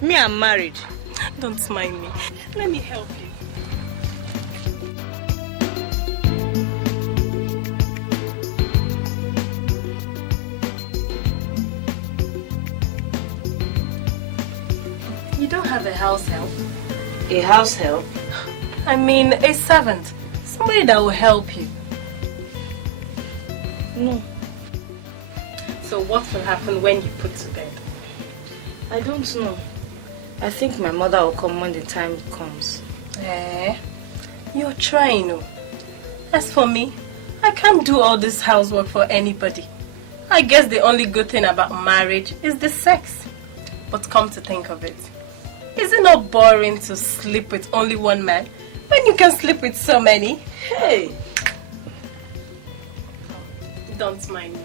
me, I'm married. Don't mind me. Let me help you. You don't have a house help? A house help? I mean, a servant. Somebody that will help you. No. So what will happen when you put to bed? I don't know. I think my mother will come when the time comes. You're trying, oh. As for me, I can't do all this housework for anybody. I guess the only good thing about marriage is the sex. But come to think of it, is it not boring to sleep with only one man when you can sleep with so many? Hey! Don't mind me.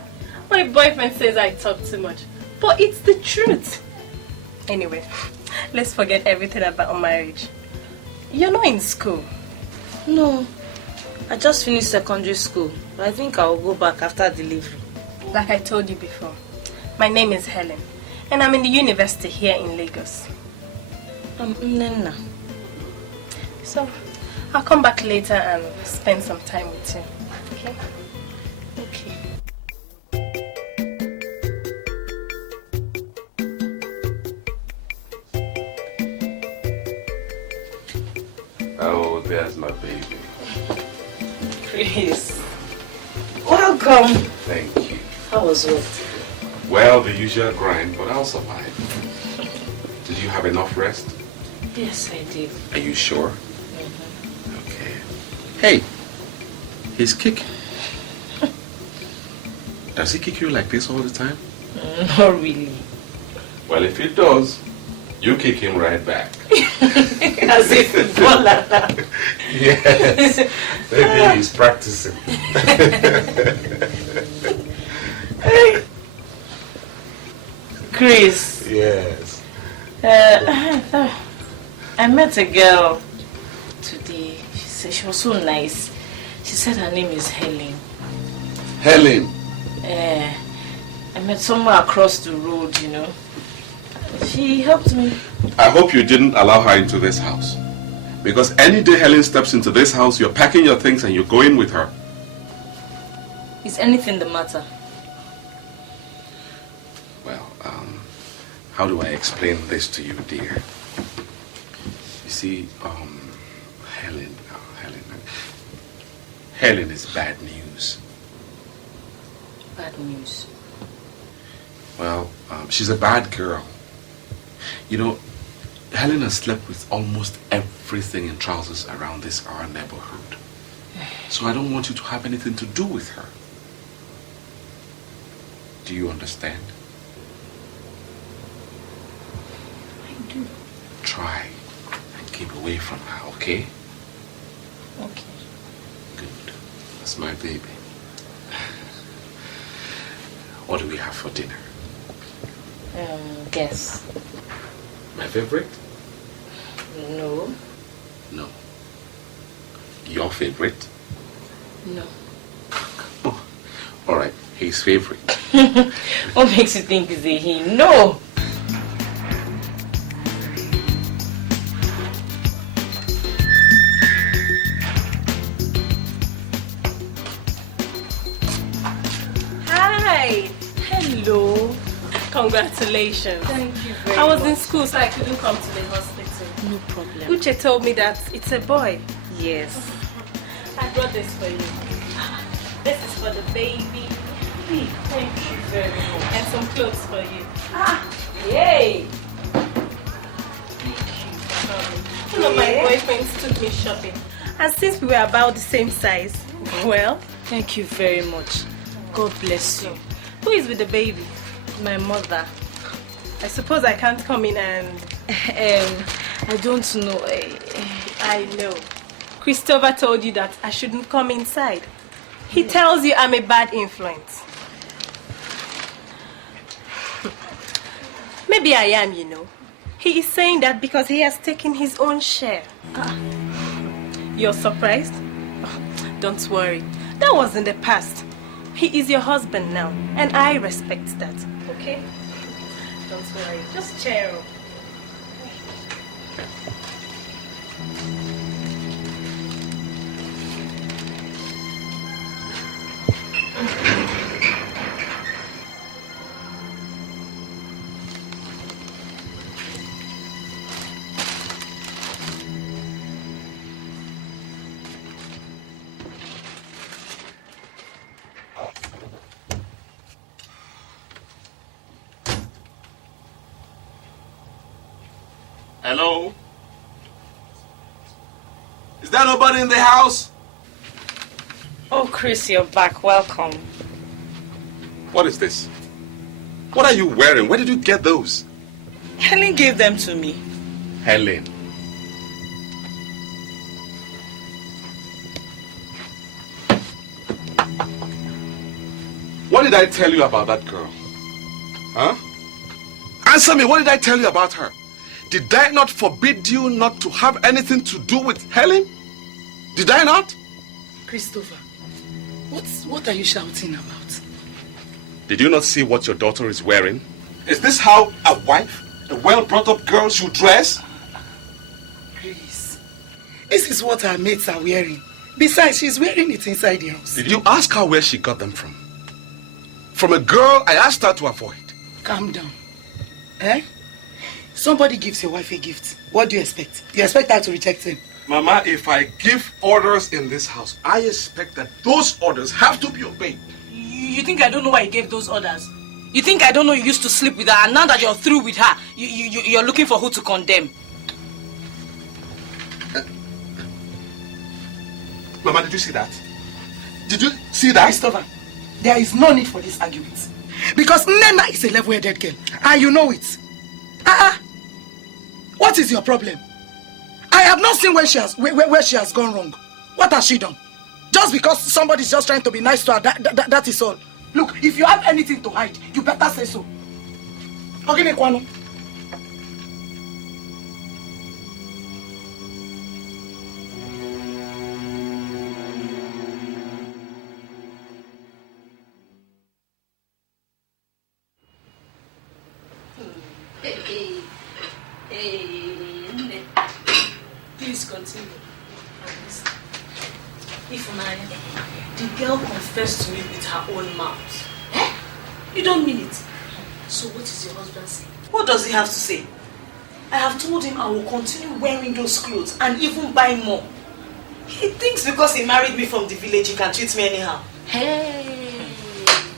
My boyfriend says I talk too much, but it's the truth. Anyway, let's forget everything about marriage. You're not in school. No. I just finished secondary school, but I think I'll go back after delivery. Like I told you before, my name is Helen, and I'm in the university here in Lagos. I'm Nneka. So, I'll come back later and spend some time with you, okay? Okay. Oh, there's my baby. Chris. Welcome. Thank you. How was it? Well, the usual grind, but I'll survive. Did you have enough rest? Yes, I did. Are you sure? Okay. Hey, he's kicking. Does he kick you like this all the time? Not really. Well, if he does, you kick him right back. As if footballer. Yes. Maybe he's practicing. Hey. Chris. Yes. I met a girl today. She said she was so nice. She said her name is Helen. Helen. I met someone across the road, you know. She helped me. I hope you didn't allow her into this house. Because any day Helen steps into this house, you're packing your things and you're going with her. Is anything the matter? Well, how do I explain this to you, dear? You see, Helen is bad news. Bad news? Well, she's a bad girl. You know, Helen has slept with almost everything in trousers around our neighborhood. So I don't want you to have anything to do with her. Do you understand? I do. Try and keep away from her, okay? Okay. Good. That's my baby. What do we have for dinner? Guess. My favorite? No. No. Your favorite? No. Oh, all right. His favorite. What makes you think it's a he? No. Hi. Hello. Congratulations. Thank you very much. I was in school, so I couldn't come to the hospital. No problem. Uche told me that it's a boy. Yes. I brought this for you. This is for the baby. Thank you very much. And some clothes for you. Yay. One of my boyfriends took me shopping. And since we were about the same size, well... Thank you very much. God bless you. Who is with the baby? My mother. I suppose I can't come in and... I don't know. I know. Christopher told you that I shouldn't come inside. He tells you I'm a bad influence. Maybe I am, you know. He is saying that because he has taken his own share. You're surprised? Oh, don't worry. That was in the past. He is your husband now, and I respect that. Okay? Don't worry. Just cheer up. Hello? Is there nobody in the house? Oh, Chris, you're back. Welcome. What is this? What are you wearing? Where did you get those? Helen gave them to me. Helen. What did I tell you about that girl? Huh? Answer me, what did I tell you about her? Did I not forbid you not to have anything to do with Helen? Did I not? Christopher, what are you shouting about? Did you not see what your daughter is wearing? Is this how a wife, a well-brought-up girl should dress? Chris, this is what her mates are wearing. Besides, she's wearing it inside the house. Did you ask her where she got them from? From a girl I asked her to avoid. Calm down. Eh? Somebody gives your wife a gift. What do you expect? You expect her to reject him? Mama, if I give orders in this house, I expect that those orders have to be obeyed. You think I don't know why you gave those orders? You think I don't know you used to sleep with her, and now that you're through with her, you're looking for who to condemn? Mama, did you see that? Did you see that? Christopher, there is no need for this argument. Because Nneka is a level-headed girl, and you know it. What is your problem? I have not seen where she has gone wrong. What has she done? Just because somebody's just trying to be nice to her, that is all. Look, if you have anything to hide, you better say so. Okay, Kwano. Please continue. The girl confessed to me with her own mouth. Eh? You don't mean it. So what is your husband saying? What does he have to say? I have told him I will continue wearing those clothes and even buy more. He thinks because he married me from the village he can treat me anyhow. Hey,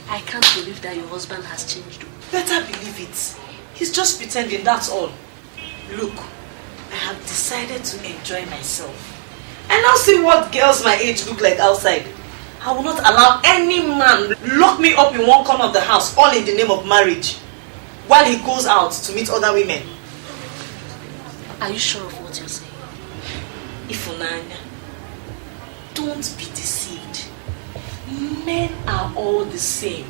I can't believe that your husband has changed. Better believe it. He's just pretending, that's all. Look, I have decided to enjoy myself. And now see what girls my age look like outside. I will not allow any man lock me up in one corner of the house, all in the name of marriage, while he goes out to meet other women. Are you sure of what you're saying? Ifunanya, don't be deceived. Men are all the same.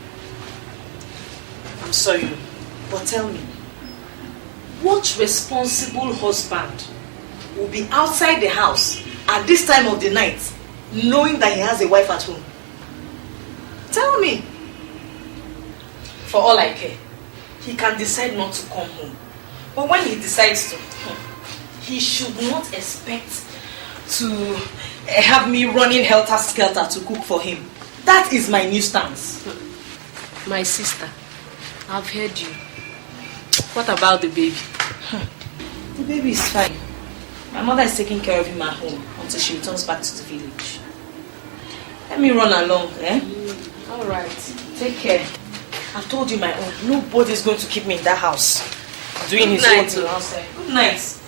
I'm sorry, but tell me, what responsible husband will be outside the house at this time of the night, knowing that he has a wife at home? Tell me. For all I care, he can decide not to come home. But when he decides to, he should not expect to have me running helter-skelter to cook for him. That is my new stance. My sister, I've heard you. What about the baby? The baby is fine. My mother is taking care of him at home until she returns back to the village. Let me run along, eh? All right. Take care. I've told you my own. Nobody's going to keep me in that house doing his own thing outside. Good night.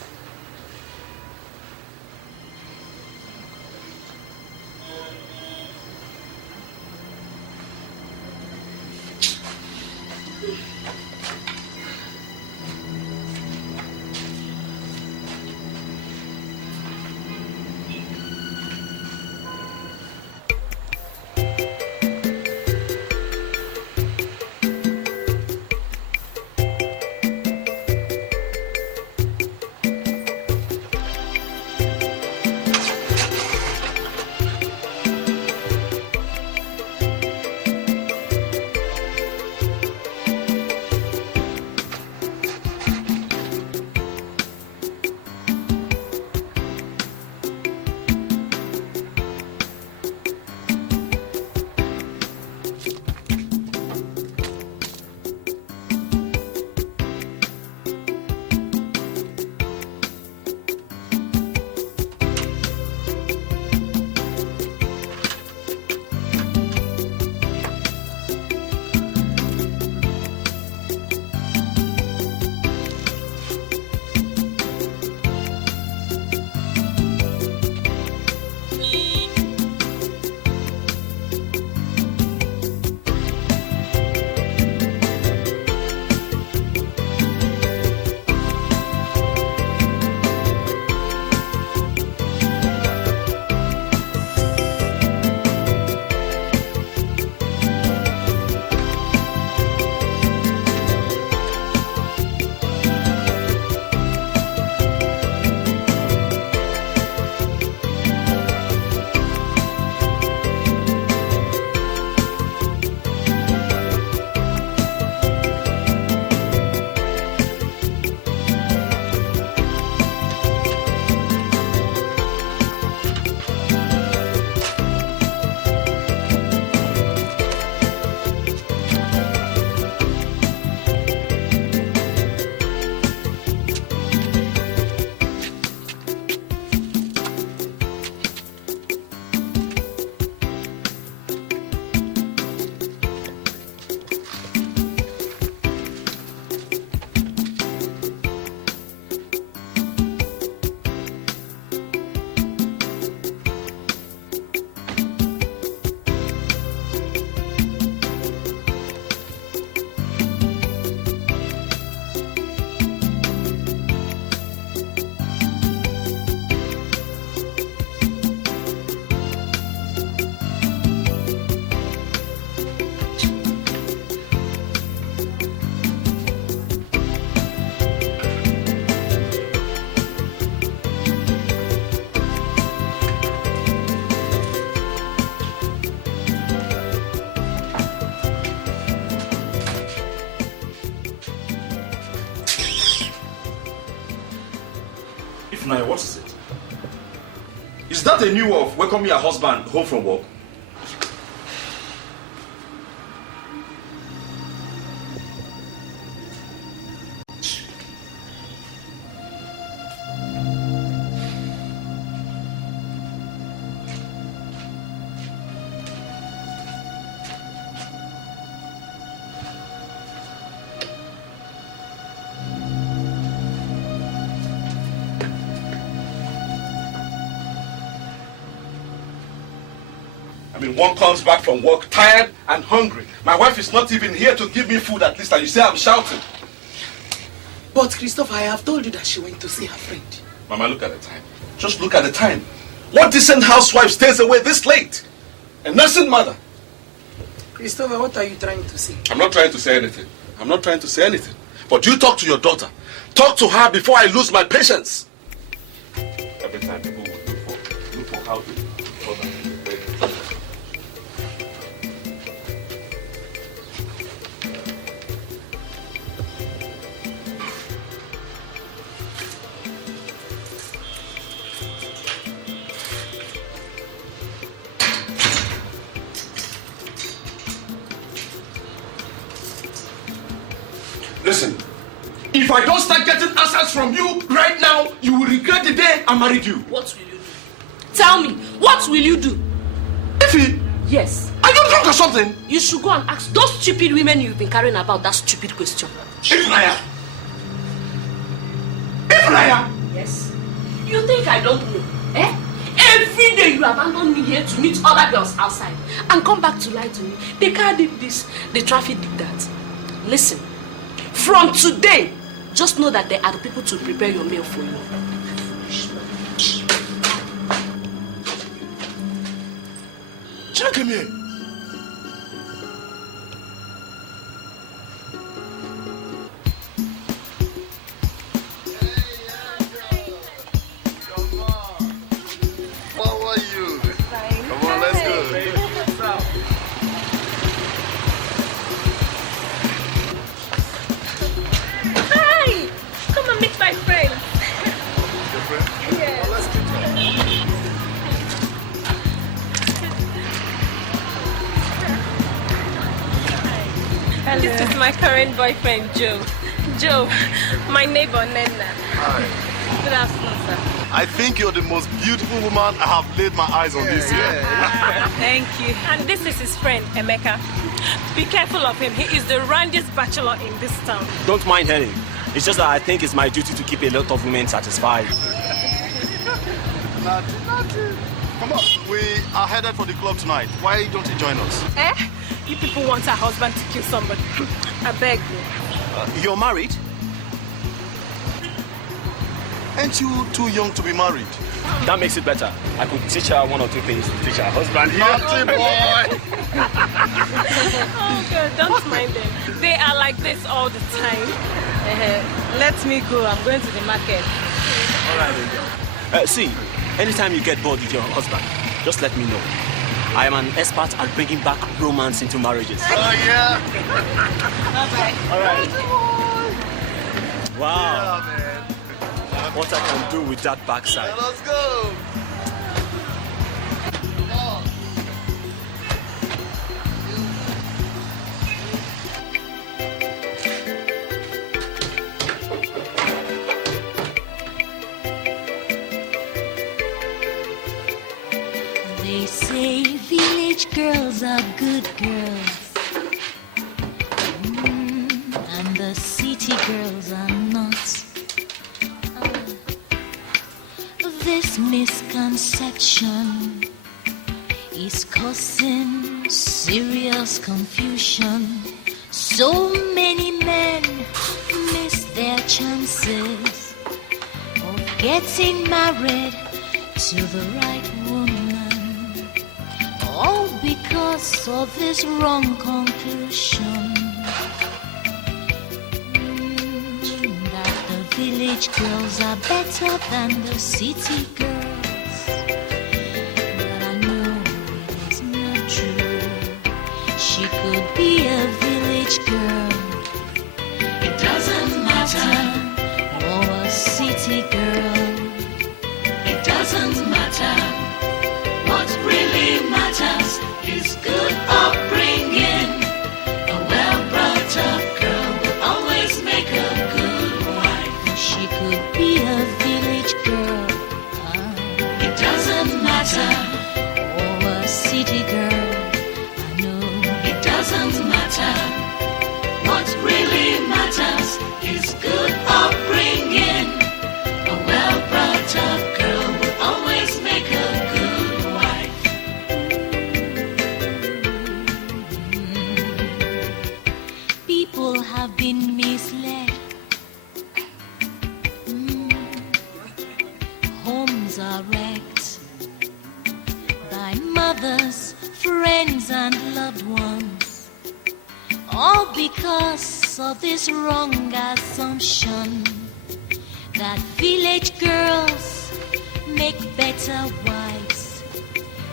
Ifunanya, what is it? Is that a new way of welcoming your husband home from work? One comes back from work tired and hungry. My wife is not even here to give me food at least, and you say I'm shouting. But Christopher, I have told you that she went to see her friend. Mama, look at the time. Just look at the time. What decent housewife stays away this late? A nursing mother. Christopher, what are you trying to say? I'm not trying to say anything. I'm not trying to say anything. But you talk to your daughter. Talk to her before I lose my patience. Every time people would look for how to for them. Listen, if I don't start getting answers from you right now, you will regret the day I married you. What will you do? Tell me, what will you do? Ify! Yes. Are you drunk or something? You should go and ask those stupid women you've been carrying about that stupid question. Ifunanya! Ifunanya! Yes. You think I don't know? Eh? Every day you abandon me here to meet other girls outside and come back to lie to me. The car did this, the traffic did that. Listen, from today, just know that there are the people to prepare your meal for you. China, come here. How are you? Come on, let's go. Hi! Come and meet my friend. Your friend? Yes. Well, let's keep talking. And this is my current boyfriend, Joe. Joe, my neighbor, Nneka. Hi. Good afternoon, sir. I think you're the most beautiful woman I have laid my eyes on this year. Thank you. And this is his friend, Nneka. Be careful of him. He is the randiest bachelor in this town. Don't mind Helen. It's just that I think it's my duty to keep a lot of women satisfied. Nothing. Come on, we are headed for the club tonight. Why don't you join us? Eh? You people want a husband to kill somebody. I beg you. You're married? Ain't you too young to be married? That makes it better. I could teach her one or two things to teach her husband. Naughty boy! Oh, God, don't mind them. They are like this all the time. Let me go. I'm going to the market. All right. See, anytime you get bored with your husband, just let me know. I am an expert at bringing back romance into marriages. Oh, yeah? Bye-bye. All right. Wow. Yeah, man. What I can do with that backside. Yeah, let's go. Come on. They say village girls are good girls, and the city girls are not. This misconception is causing serious confusion. So many men miss their chances of getting married to the right woman, all because of this wrong conclusion. Village girls are better than the city girls, but I know it is not true. She could be a village girl, it doesn't matter, or a city girl. have been misled. Homes are wrecked by mothers, friends, and loved ones, all because of this wrong assumption that village girls make better wives.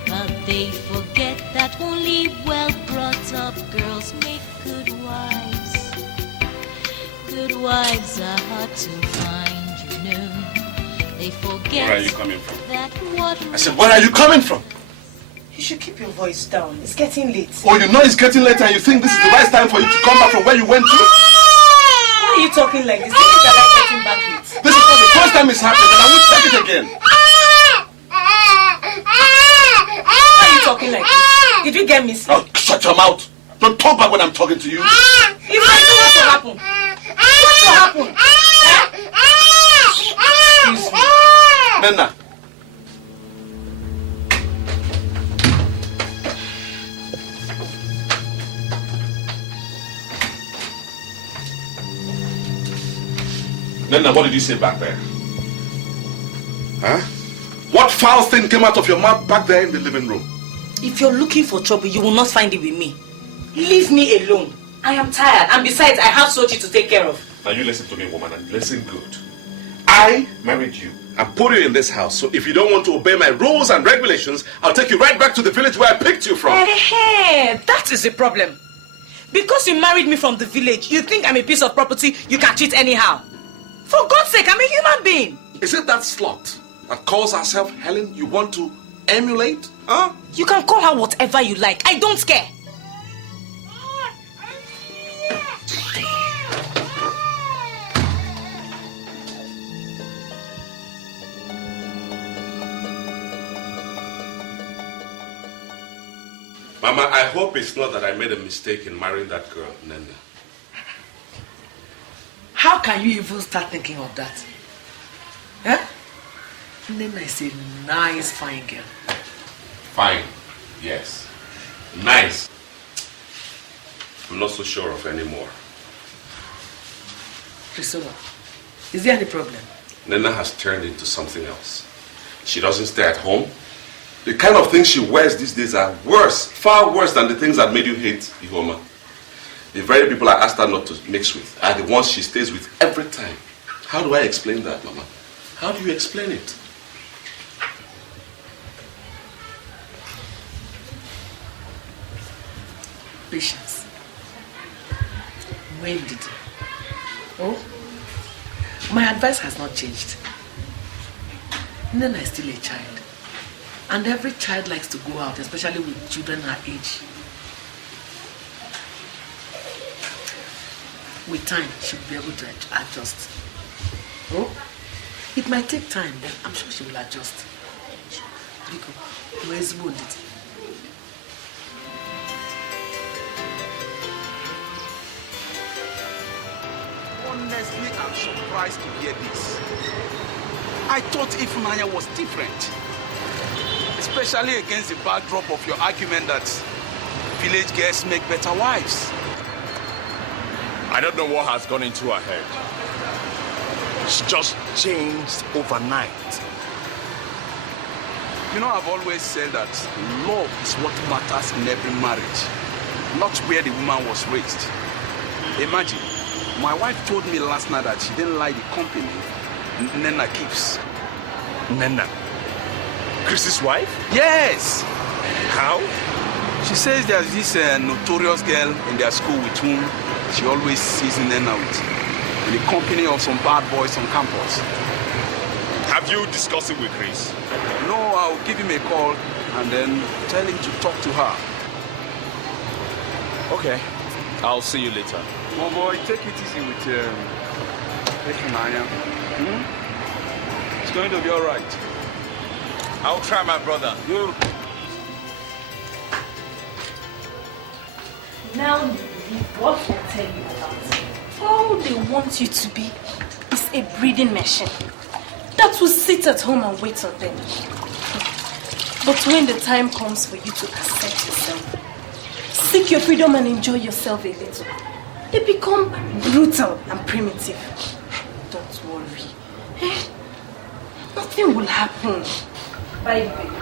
But they forget that only well-brought-up girls make good wives. Good wives are hard to find, you know. They forget. Where are you coming from? That what I said, where are you coming from? You should keep your voice down. It's getting late. Oh, you know it's getting late and you think this is the right time for you to come back from where you went to? Why are you talking like this? This is like getting back late. This is not the first time it's happened and I won't take it again. Why are you talking like this? Did you get me? Oh, shut your mouth. Don't talk back when I'm talking to you. If I do, what will happen? What will happen? Excuse me. Nena. Nena, what did you say back there? Huh? What foul thing came out of your mouth back there in the living room? If you're looking for trouble, you will not find it with me. Leave me alone. I am tired, and besides, I have Sochi to take care of. Now you listen to me, woman, and listen good. I married you and put you in this house, so if you don't want to obey my rules and regulations, I'll take you right back to the village where I picked you from. Hey, that is the problem. Because you married me from the village, you think I'm a piece of property you can cheat anyhow. For God's sake, I'm a human being. Is it that slut that calls herself Helen you want to emulate? Huh? You can call her whatever you like. I don't care. Mama, I hope it's not that I made a mistake in marrying that girl, Nena. How can you even start thinking of that? Huh? Nena is a nice, fine girl. Fine, yes. Nice. I'm not so sure of anymore. Priscilla, is there any problem? Nena has turned into something else. She doesn't stay at home. The kind of things she wears these days are worse, far worse than the things that made you hate Ihoma. The very people I asked her not to mix with are the ones she stays with every time. How do I explain that, Mama? How do you explain it? Patience. When did? Oh, my advice has not changed. Nena is still a child. And every child likes to go out, especially with children her age. With time, she'll be able to adjust. Oh, it might take time, but I'm sure she will adjust. Biko, where's wounded? Honestly, I'm surprised to hear this. I thought Ifunanya was different. Especially against the backdrop of your argument that village girls make better wives. I don't know what has gone into her head. She just changed overnight. You know, I've always said that love is what matters in every marriage, not where the woman was raised. Imagine, my wife told me last night that she didn't like the company Nena keeps. Nena? Chris's wife? Yes! How? She says there's this notorious girl in their school with whom she always sees Nena with, in the company of some bad boys on campus. Have you discussed it with Chris? No, I'll give him a call and then tell him to talk to her. Okay, I'll see you later. Oh boy, take it easy with Ifunanya. It's going to be all right. I'll try, my brother. You. Now you believe what I tell you about. All they want you to be is a breeding machine that will sit at home and wait on them. But when the time comes for you to accept yourself, seek your freedom and enjoy yourself a little, they become brutal and primitive. Don't worry. Nothing will happen. Bye, baby.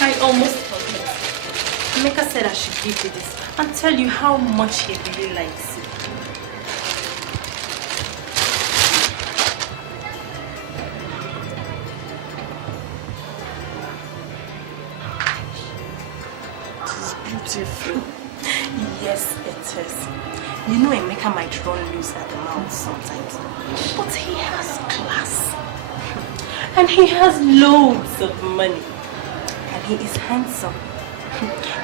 I almost forgot. Nneka said I should give you this and tell you how much he really likes it. Beautiful. Yes, it is. You know, Nneka might run loose at the mouth sometimes, but he has class. And he has loads of money. And he is handsome.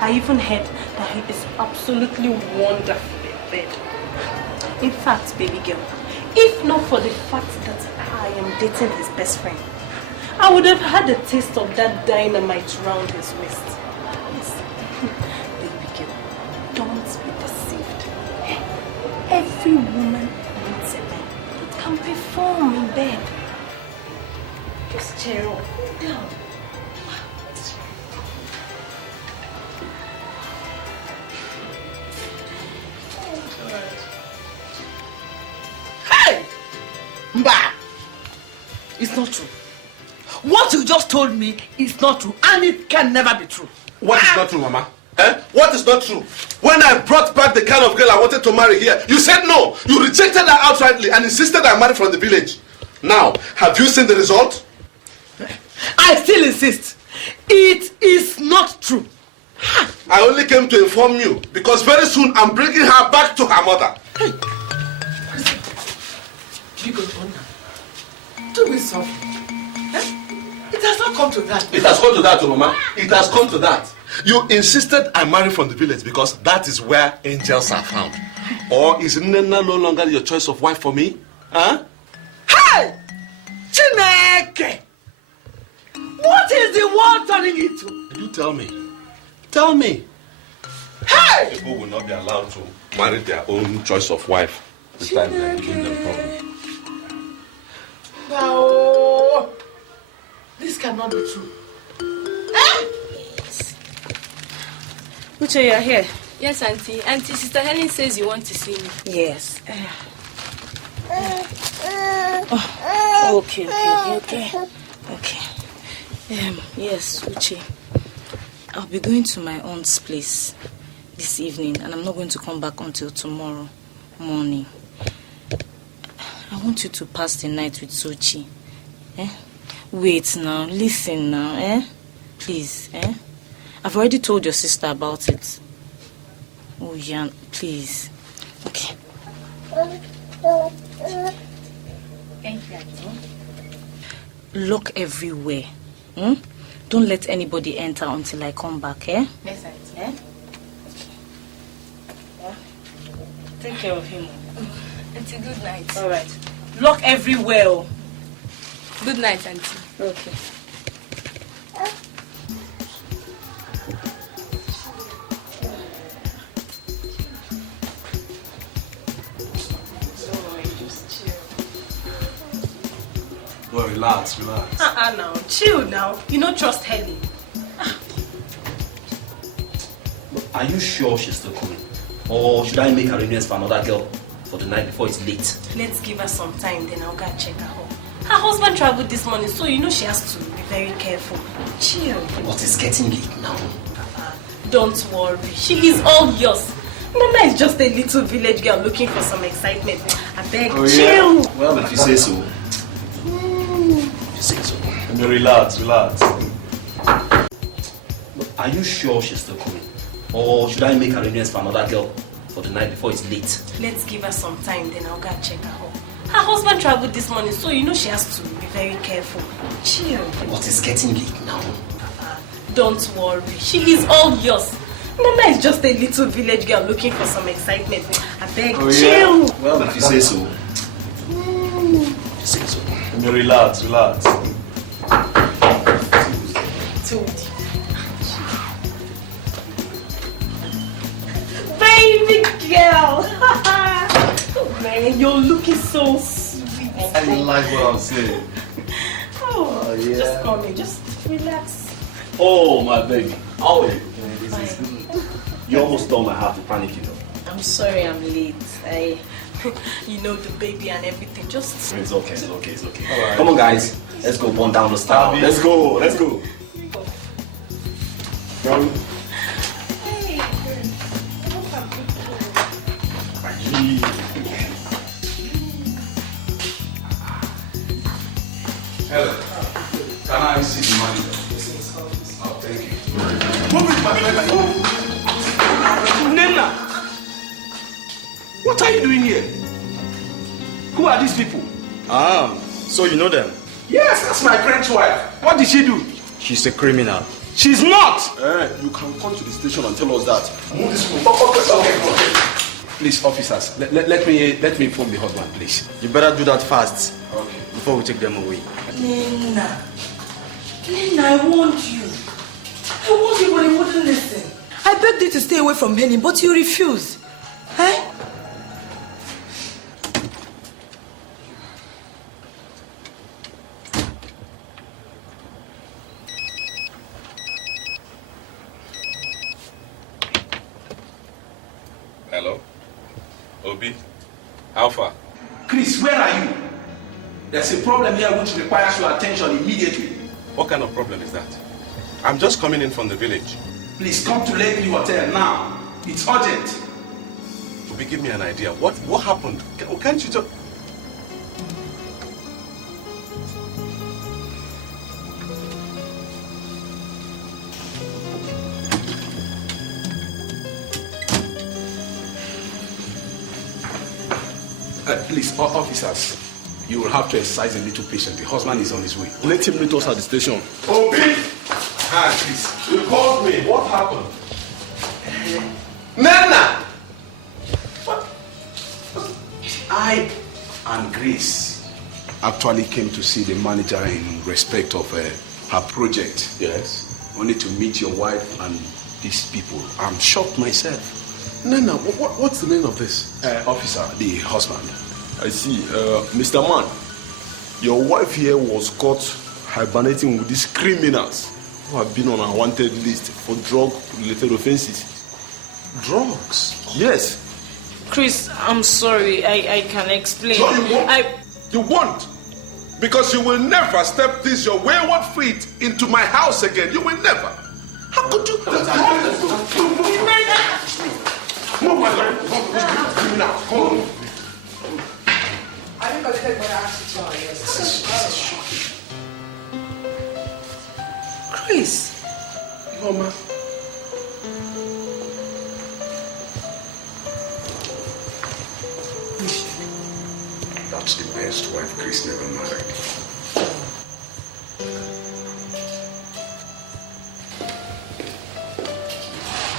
I even heard that he is absolutely wonderful in bed. In fact, baby girl, if not for the fact that I am dating his best friend, I would have had a taste of that dynamite round his waist. Don't be deceived. Every woman needs a man that can perform in bed. Just cheer up, cool down. Hey! Mba! It's not true. What you just told me is not true, and it can never be true. What is not true, Mama? What is not true? When I brought back the kind of girl I wanted to marry here, you said no. You rejected her outrightly and insisted I marry from the village. Now, have you seen the result? I still insist. It is not true. I only came to inform you because very soon I'm bringing her back to her mother. Hey. You go on now. Do it softly. It has not come to that. It has come to that, Mama. It has come to that. You insisted I marry from the village because that is where angels are found. Or is Nneka no longer your choice of wife for me? Huh? Hey! Chineke! What is the world turning into? You tell me. Tell me. Hey! People will not be allowed to marry their own choice of wife. This time they are giving them problem. No! This cannot be true. Uche, you are here? Yes, Auntie. Auntie, Sister Helen says you want to see me. Yes. Okay. Yes, Uche. I'll be going to my aunt's place this evening, and I'm not going to come back until tomorrow morning. I want you to pass the night with Sochi. Wait now, listen now, Please, I've already told your sister about it. Oh, yeah, please. Okay. Thank you, Auntie. Lock everywhere. Don't let anybody enter until I come back, Yes, Auntie. Okay. Take care of him. Auntie, good night. All right. Lock everywhere. Good night, Auntie. Okay. Well, relax. Now, chill now. You don't trust Helen. Are you sure she's still coming? Or should I make arrangements for another girl for the night before it's late? Let's give her some time, then I'll go and check her home. Her husband traveled this morning, so you know she has to be very careful. Chill. What is getting late now? Don't worry. She is all yours. Nana is just a little village girl looking for some excitement. I beg, chill. Yeah. Well, if you say so. Relax. Are you sure she's still coming? Or should I make arrangements for another girl for the night before it's late? Let's give her some time, then I'll go and check her home. Her husband traveled this morning, so you know she has to be very careful. Chill. What is getting late now? Don't worry. She is all yours. Nana is just a little village girl looking for some excitement. I beg, chill. Well, if you say so. Relax. Told you. Baby girl. Oh man, you're looking so sweet. I like what I'm saying. Oh, Yeah. Just call me. Just relax. Oh, my baby. How are you? This is good. You almost stole my heart to panic, you know. I'm sorry I'm late. You know, the baby and everything. Just... It's okay. Right. Come on, guys. Let's go burn down the style. Let's go. Hey. Helen, can I see the manager? Oh, thank you. Move it, my friend. Nneka! What are you doing here? Who are these people? So you know them? Yes, that's my friend's wife. What did she do? She's a criminal. She's not! You can come to the station and tell us that. Move this one. Okay. Please, officers, let me inform the husband, please. You better do that fast. Okay. Before we take them away. Nena, I warned you. I warned you, but you wouldn't listen. I begged you to stay away from Helen, but you refused. Eh? Hello? Obi? How far? Chris, where are you? There's a problem here which requires your attention immediately. What kind of problem is that? I'm just coming in from the village. Please come to Lakeview Hotel now. It's urgent. Obi, give me an idea. What happened? Can't you just... Please, officers, you will have to exercise a little patience. The husband is on his way. Let him meet us at the station. Obi! Please. You called me. What happened? Nana! I and Grace actually came to see the manager in respect of her project. Yes. Only to meet your wife and these people. I'm shocked myself. Nana, what's the meaning of this? Officer, the husband. I see. Mr. Man, your wife here was caught hibernating with these criminals who have been on a wanted list for drug-related offenses. Drugs? Yes. Chris, I'm sorry. I can explain. So you won't? You won't? Because you will never step this your wayward feet into my house again. You will never. How could you? Move, my friend. Move now. Come on. I think I'll take my ass to try. Yes. Chris. Mama. That's the best wife Chris never married.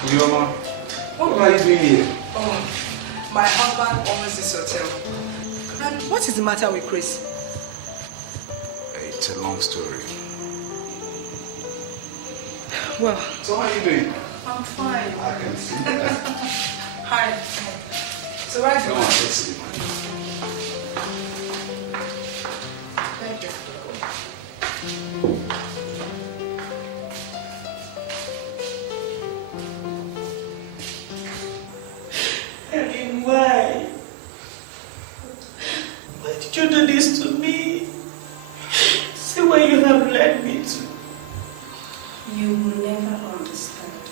Chioma, what are you doing here? Oh, my husband owns this hotel. And what is the matter with Chris? It's a long story. Well, So how are you doing? I'm fine. I can see that. Hi. So where's Come on, let's see. Thank you. Helen, why? Why did you do this to me? See where you have led me to. You will never understand.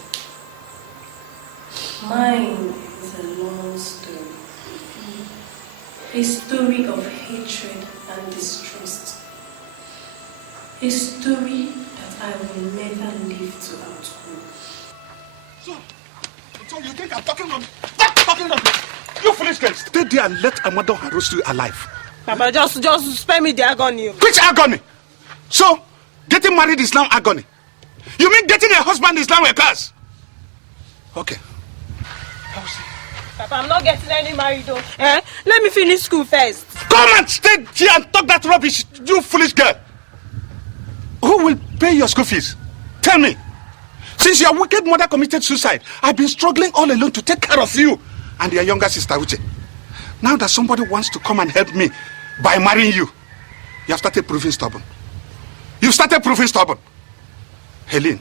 Mine is a long story. A story of hatred and distrust. A story that I will never live to outgrow. So you think I'm talking rubbish? Stop talking rubbish! You foolish girl, stay there and let Amado roast you alive. Papa, just spare me the agony. Which agony? So, getting married is now agony. You mean getting a husband is now a curse? Okay. Papa, I'm not getting any married though. Let me finish school first. Come and stay here and talk that rubbish, you foolish girl. Who will pay your school fees? Tell me. Since your wicked mother committed suicide, I've been struggling all alone to take care of you and your younger sister, Uche. Now that somebody wants to come and help me by marrying you, you have started proving stubborn. You started proving stubborn. Helen.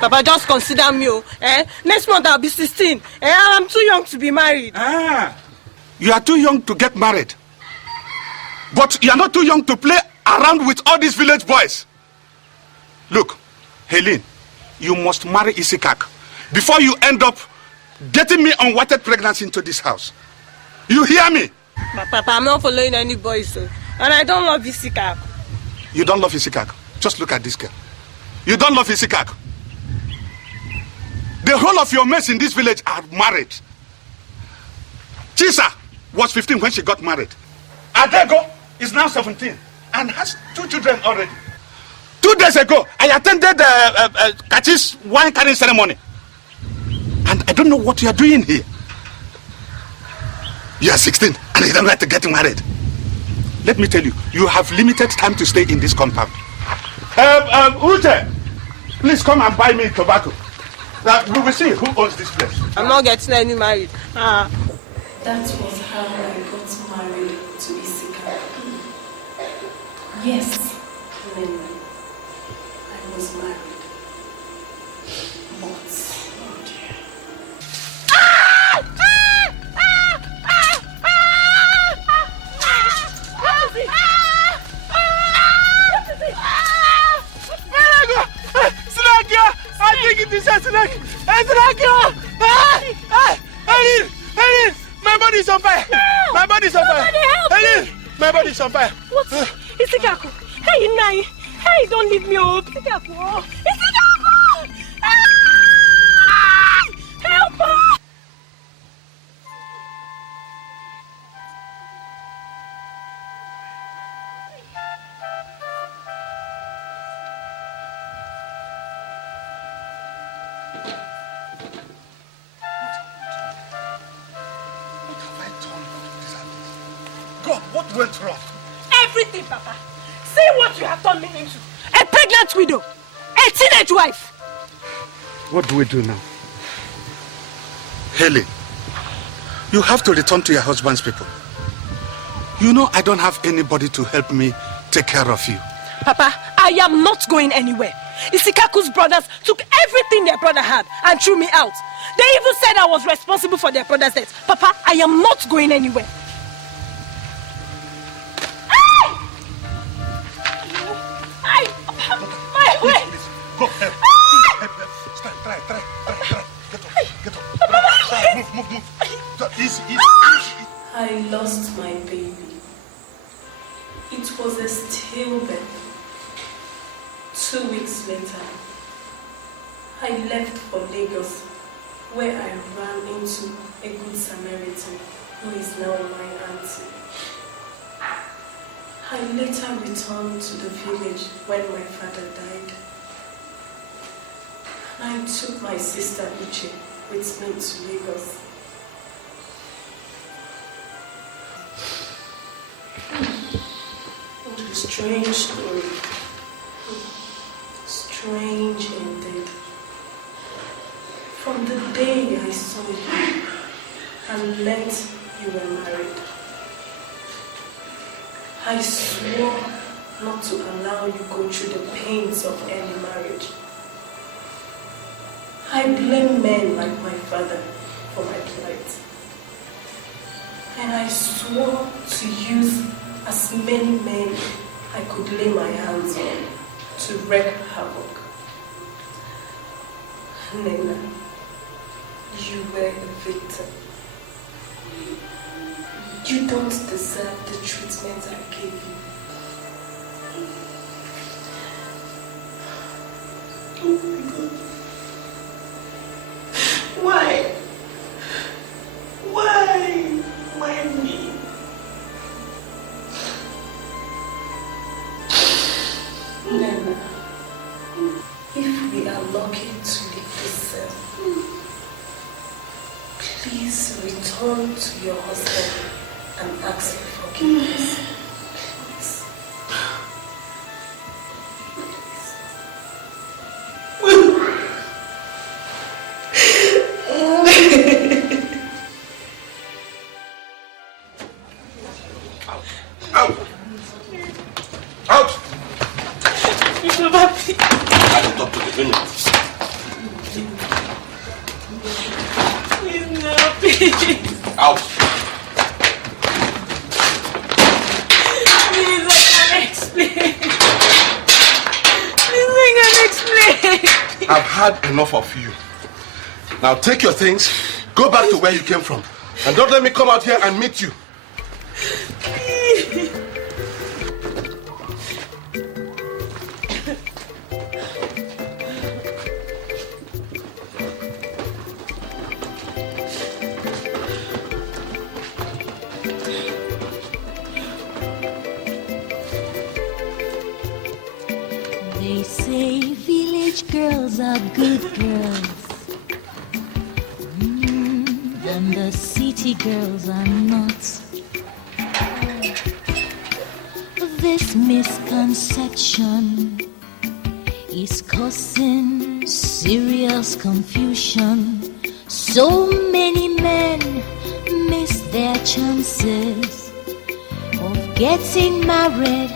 Papa, just consider me. Next month I'll be 16. I'm too young to be married. You are too young to get married. But you are not too young to play around with all these village boys. Look, Helen, you must marry Isikak before you end up getting me unwanted pregnancy into this house. You hear me? But Papa, I'm not following any boys, sir. And I don't love Isikak. You don't love Isikak? Just look at this girl. You don't love Isikak. The whole of your mates in this village are married. Chisa was 15 when she got married. Adego is now 17 and has 2 children already. 2 days ago, I attended Kachi's wine carrying ceremony. And I don't know what you are doing here. You are 16 and you don't like to get married. Let me tell you, you have limited time to stay in this compound. Ute, please come and buy me tobacco. We will see who owns this place. I'm not getting any married. That was how I got married to Isika. Yes, Nneka, I was married. But, oh dear. I think it is a snake! Helen! My body is on fire! My body is on fire! Helen! My body is on fire! What? Isikaku! Hey, Nai! Hey, don't leave me up! Isikaku! Isikaku! Help us! What went wrong? Everything, Papa. See what you have turned me into. A pregnant widow. A teenage wife. What do we do now? Helen, you have to return to your husband's people. You know I don't have anybody to help me take care of you. Papa, I am not going anywhere. Isikaku's brothers took everything their brother had and threw me out. They even said I was responsible for their brother's death. Papa, I am not going anywhere. My way! Go, help. Try. Get up. Move. Easy. I lost my baby. It was a stillbirth. 2 weeks later, I left for Lagos, where I ran into a good Samaritan who is now my auntie. I later returned to the village when my father died. I took my sister Uche with me to Lagos. What a strange story. Strange indeed. From the day I saw you and learnt you were married, I swore not to allow you go through the pains of early marriage. I blame men like my father for my plight. And I swore to use as many men I could lay my hands on to wreak havoc. Nneka, you were a victim. You don't deserve the treatment I gave you. Oh my God. Why? Why me? Nneka, if we are lucky to leave this cell, please return to your husband and ask for forgiveness. Please. Papa, please. I will talk to the village. Please, no, please. Out. Please, I can't explain. Please, I can't explain. I've had enough of you. Now take your things, go back to where you came from, and don't let me come out here and meet you. They say village girls are good girls, and the city girls are not. This misconception is causing serious confusion. So many men miss their chances of getting married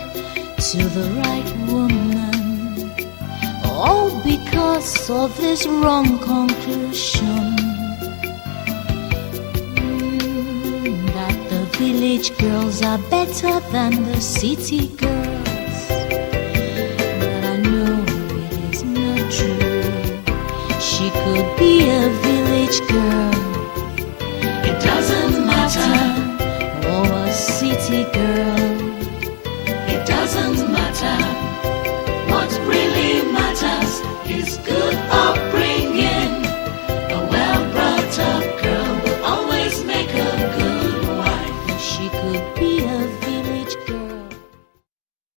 to the right woman, all because of this wrong conclusion that the village girls are better than the city girls. But I know it is not true. She could be a village girl, it doesn't matter, or a city girl.